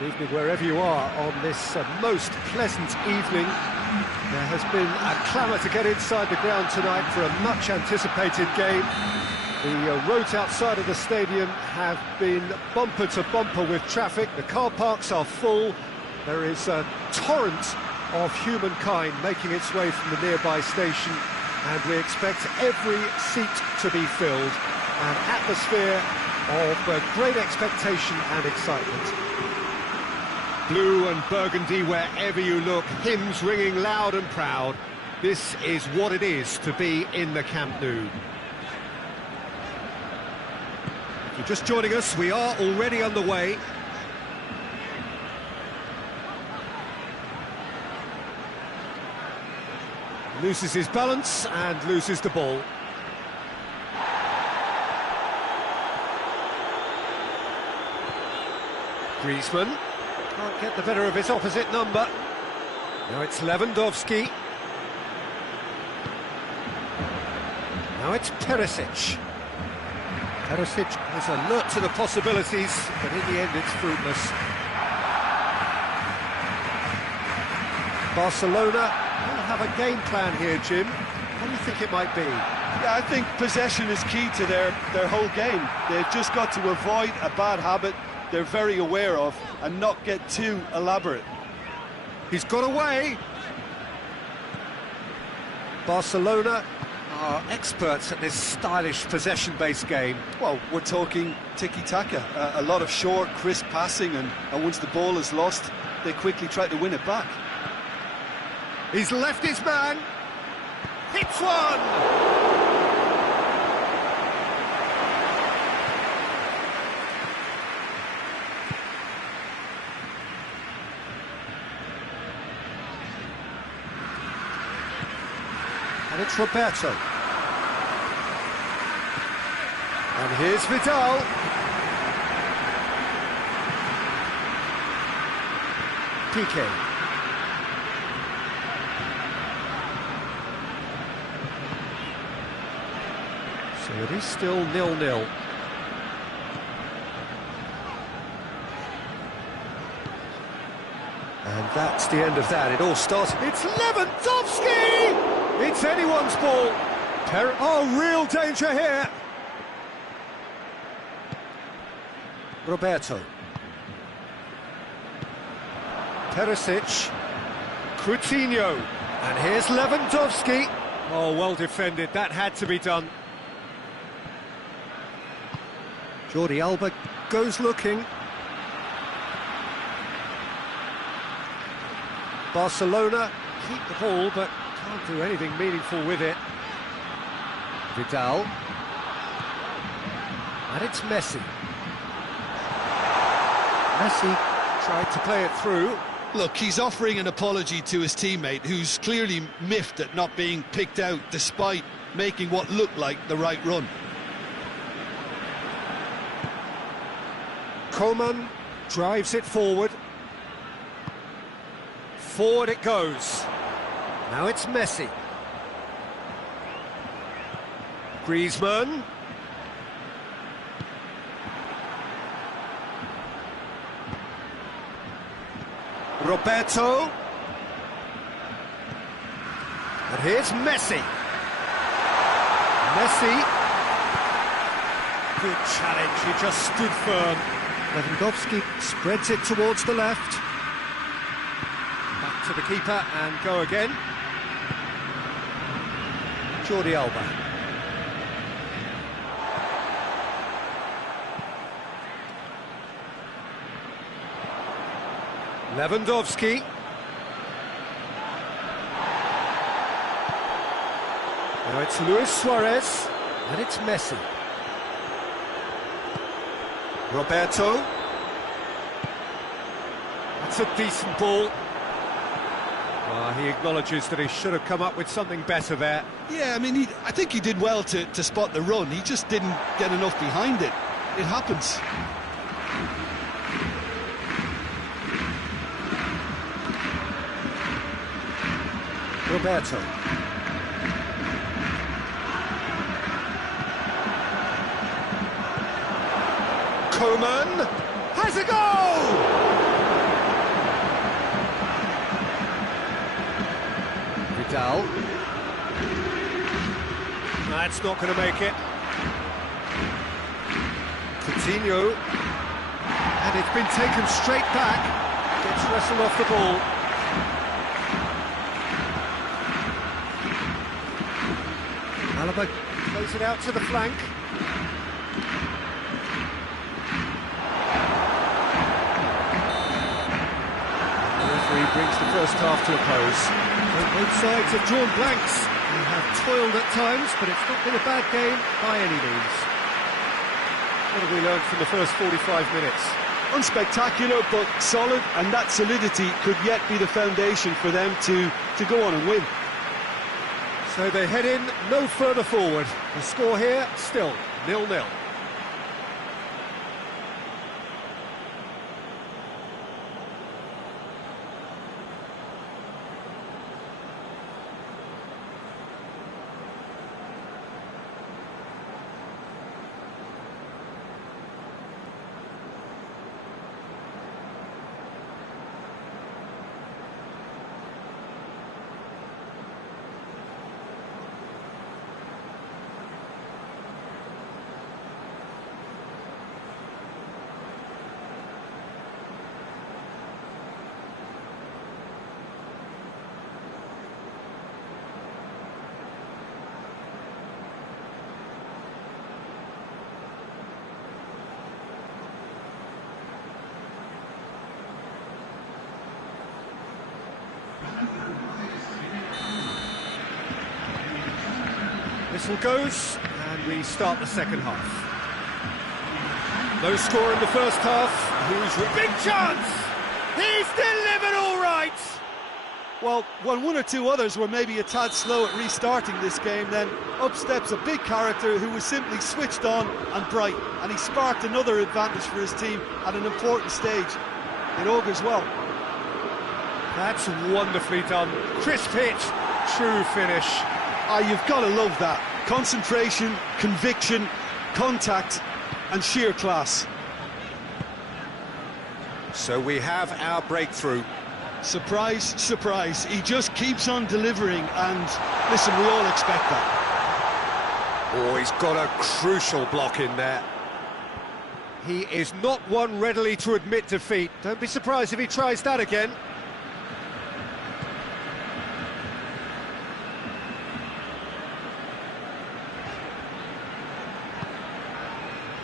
Good evening wherever you are on this most pleasant evening. There has been a clamour to get inside the ground tonight for a much-anticipated game. The roads outside of the stadium have been bumper to bumper with traffic. The car parks are full. There is a torrent of humankind making its way from the nearby station, and we expect every seat to be filled. An atmosphere of great expectation and excitement. Blue and burgundy wherever you look, hymns ringing loud and proud. This is what it is to be in the Camp Nou. If you're just joining us, we are already underway. Loses his balance and loses the ball. Griezmann can't get the better of his opposite number. Now it's Lewandowski. Now it's Perisic. Perisic is alert to the possibilities, but in the end it's fruitless. Barcelona will have a game plan here, Jim. What do you think it might be? Yeah, I think possession is key to their whole game. They've just got to avoid a bad habit they're very aware of and not get too elaborate. He's got away. Barcelona are experts at this stylish possession-based game. Well, we're talking tiki-taka, a lot of short, crisp passing, and once the ball is lost, they quickly try to win it back. He's left his man. Hits one! And it's Roberto. And here's Vidal. Piqué. So it is still 0-0. And that's the end of that. It all started. It's Lewandowski! It's anyone's ball. Oh, real danger here. Roberto. Perisic. Coutinho. And here's Lewandowski. Oh, well defended. That had to be done. Jordi Alba goes looking. Barcelona keep the ball, but can't do anything meaningful with it. Vidal. And it's Messi. Messi tried to play it through. Look, he's offering an apology to his teammate, who's clearly miffed at not being picked out despite making what looked like the right run. Coman drives it forward. Forward it goes. Now it's Messi. Griezmann. Roberto. And here's Messi. Messi. Good challenge, he just stood firm. Lewandowski spreads it towards the left. Back to the keeper and go again. Jordi Alba. Lewandowski. Now it's Luis Suarez, and it's Messi. Roberto. That's a decent ball. He acknowledges that he should have come up with something better there. Yeah, I mean, I think he did well to spot the run. He just didn't get enough behind it. It happens. Roberto. Coman has a goal! Vidal. That's not going to make it. Coutinho. And it's been taken straight back. Gets wrestled off the ball. Alaba plays it out to the flank. The referee brings the first half to a close. Both sides have drawn blanks and have toiled at times, but it's not been a bad game by any means. What have we learned from the first 45 minutes? Unspectacular, but solid, and that solidity could yet be the foundation for them to go on and win. So they head in no further forward. The score here, still 0-0. Whistle goes, and we start the second half. No score in the first half. Big chance! He's delivered all right! Well, when one or two others were maybe a tad slow at restarting this game, then up steps a big character who was simply switched on and bright, and he sparked another advantage for his team at an important stage. It augurs well. That's wonderfully done. Crisp hit, true finish. Ah, you've got to love that. Concentration, conviction, contact, and sheer class. So we have our breakthrough. Surprise, surprise. He just keeps on delivering, and listen, we all expect that. Oh, he's got a crucial block in there. He is not one readily to admit defeat. Don't be surprised if he tries that again.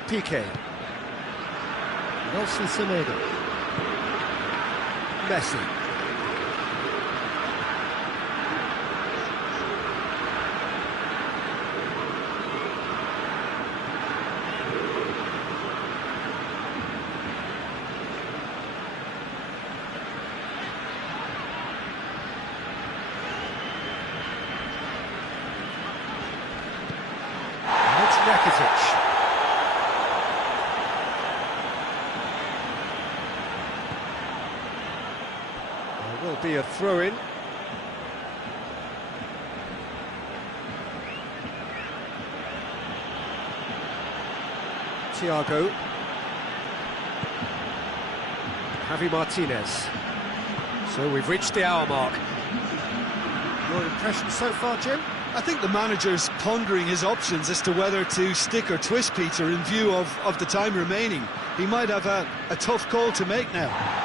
Piqué. Nelson Semedo. Messi. It's Rakitic. Will be a throw-in. Thiago. Javi Martinez. So we've reached the hour mark. Your impression so far, Jim? I think the manager's pondering his options as to whether to stick or twist Peter in view of the time remaining. He might have a tough call to make now.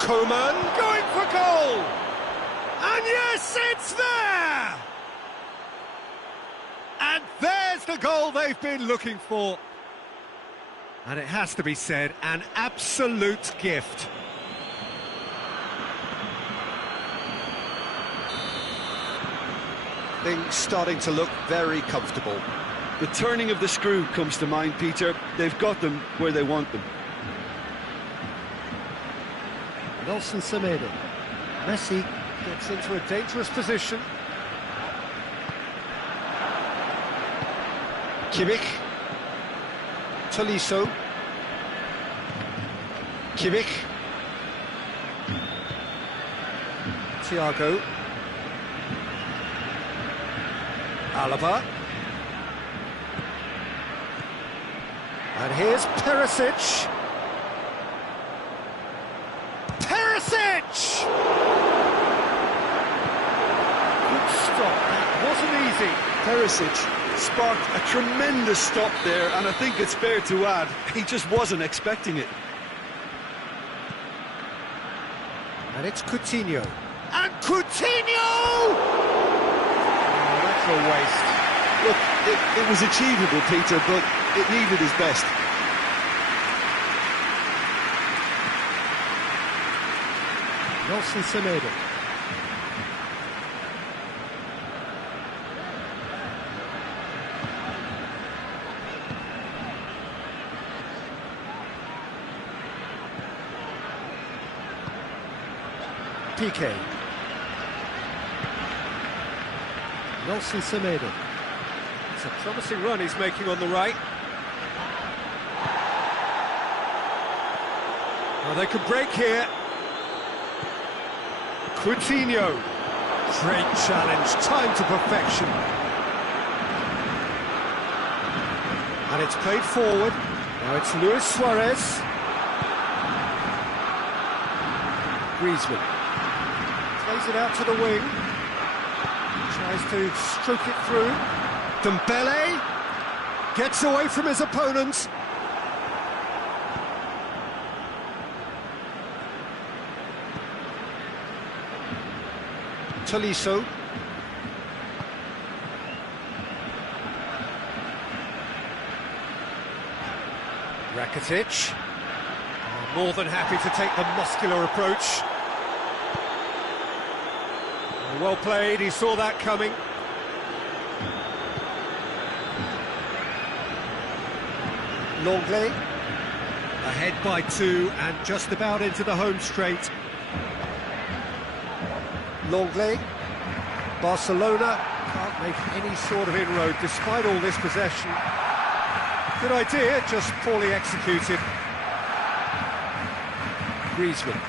Coman going for goal! And yes, it's there! And there's the goal they've been looking for. And it has to be said, an absolute gift. Things starting to look very comfortable. The turning of the screw comes to mind, Peter. They've got them where they want them. Nelson Semedo. Messi gets into a dangerous position. Kimmich. Tolisso. Kimmich. Thiago. Alaba. And here's Perisic. easy. Perisic sparked a tremendous stop there, and I think it's fair to add, he just wasn't expecting it. And it's Coutinho. And Coutinho! Oh, that's a waste. Look, it was achievable, Peter, but it needed his best. Nelson Semedo. PK. Nelson Semedo. It's a promising run he's making on the right. Well, they could break here. Coutinho. Great challenge, time to perfection. And it's played forward. Now it's Luis Suarez. Griezmann. Plays it out to the wing. Tries to stroke it through. Dembele gets away from his opponents. Tolisso. Rakitic. More than happy to take the muscular approach. Well played, he saw that coming. Longley. Ahead by 2 and just about into the home straight. Longley. Barcelona can't make any sort of inroad despite all this possession. Good idea, just poorly executed. Griezmann.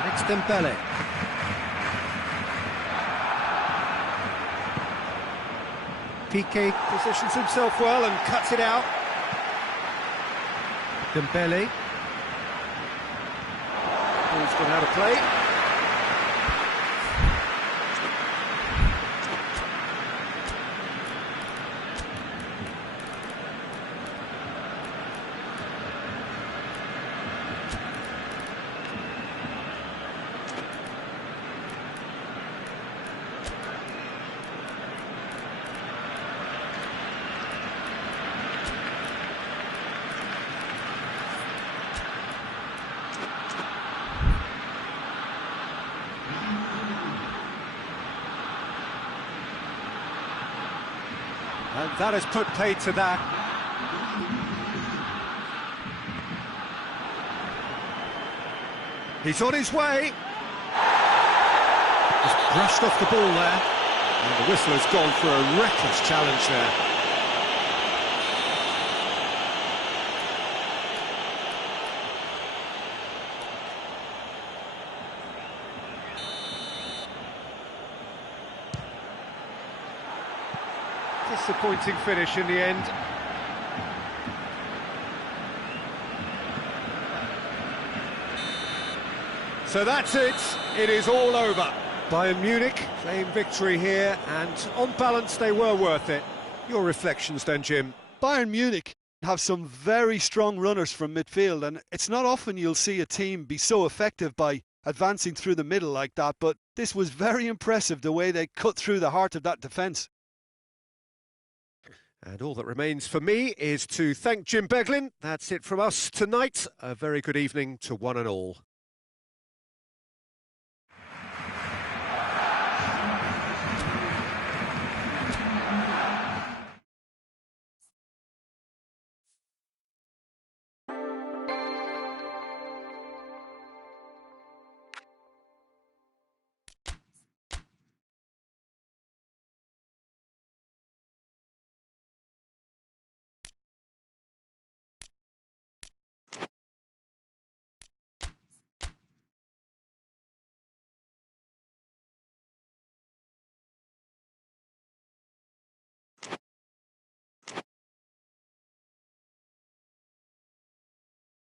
And it's Dembele. PK positions himself well and cuts it out. Dembele. Ball's gone out of play. And that has put paid to that. He's on his way. Just brushed off the ball there. And the whistle has gone for a reckless challenge there. Disappointing finish in the end. So that's it. It is all over. Bayern Munich claim victory here, and on balance they were worth it. Your reflections then, Jim? Bayern Munich have some very strong runners from midfield, and it's not often you'll see a team be so effective by advancing through the middle like that, but this was very impressive, the way they cut through the heart of that defence. And all that remains for me is to thank Jim Beglin. That's it from us tonight. A very good evening to one and all.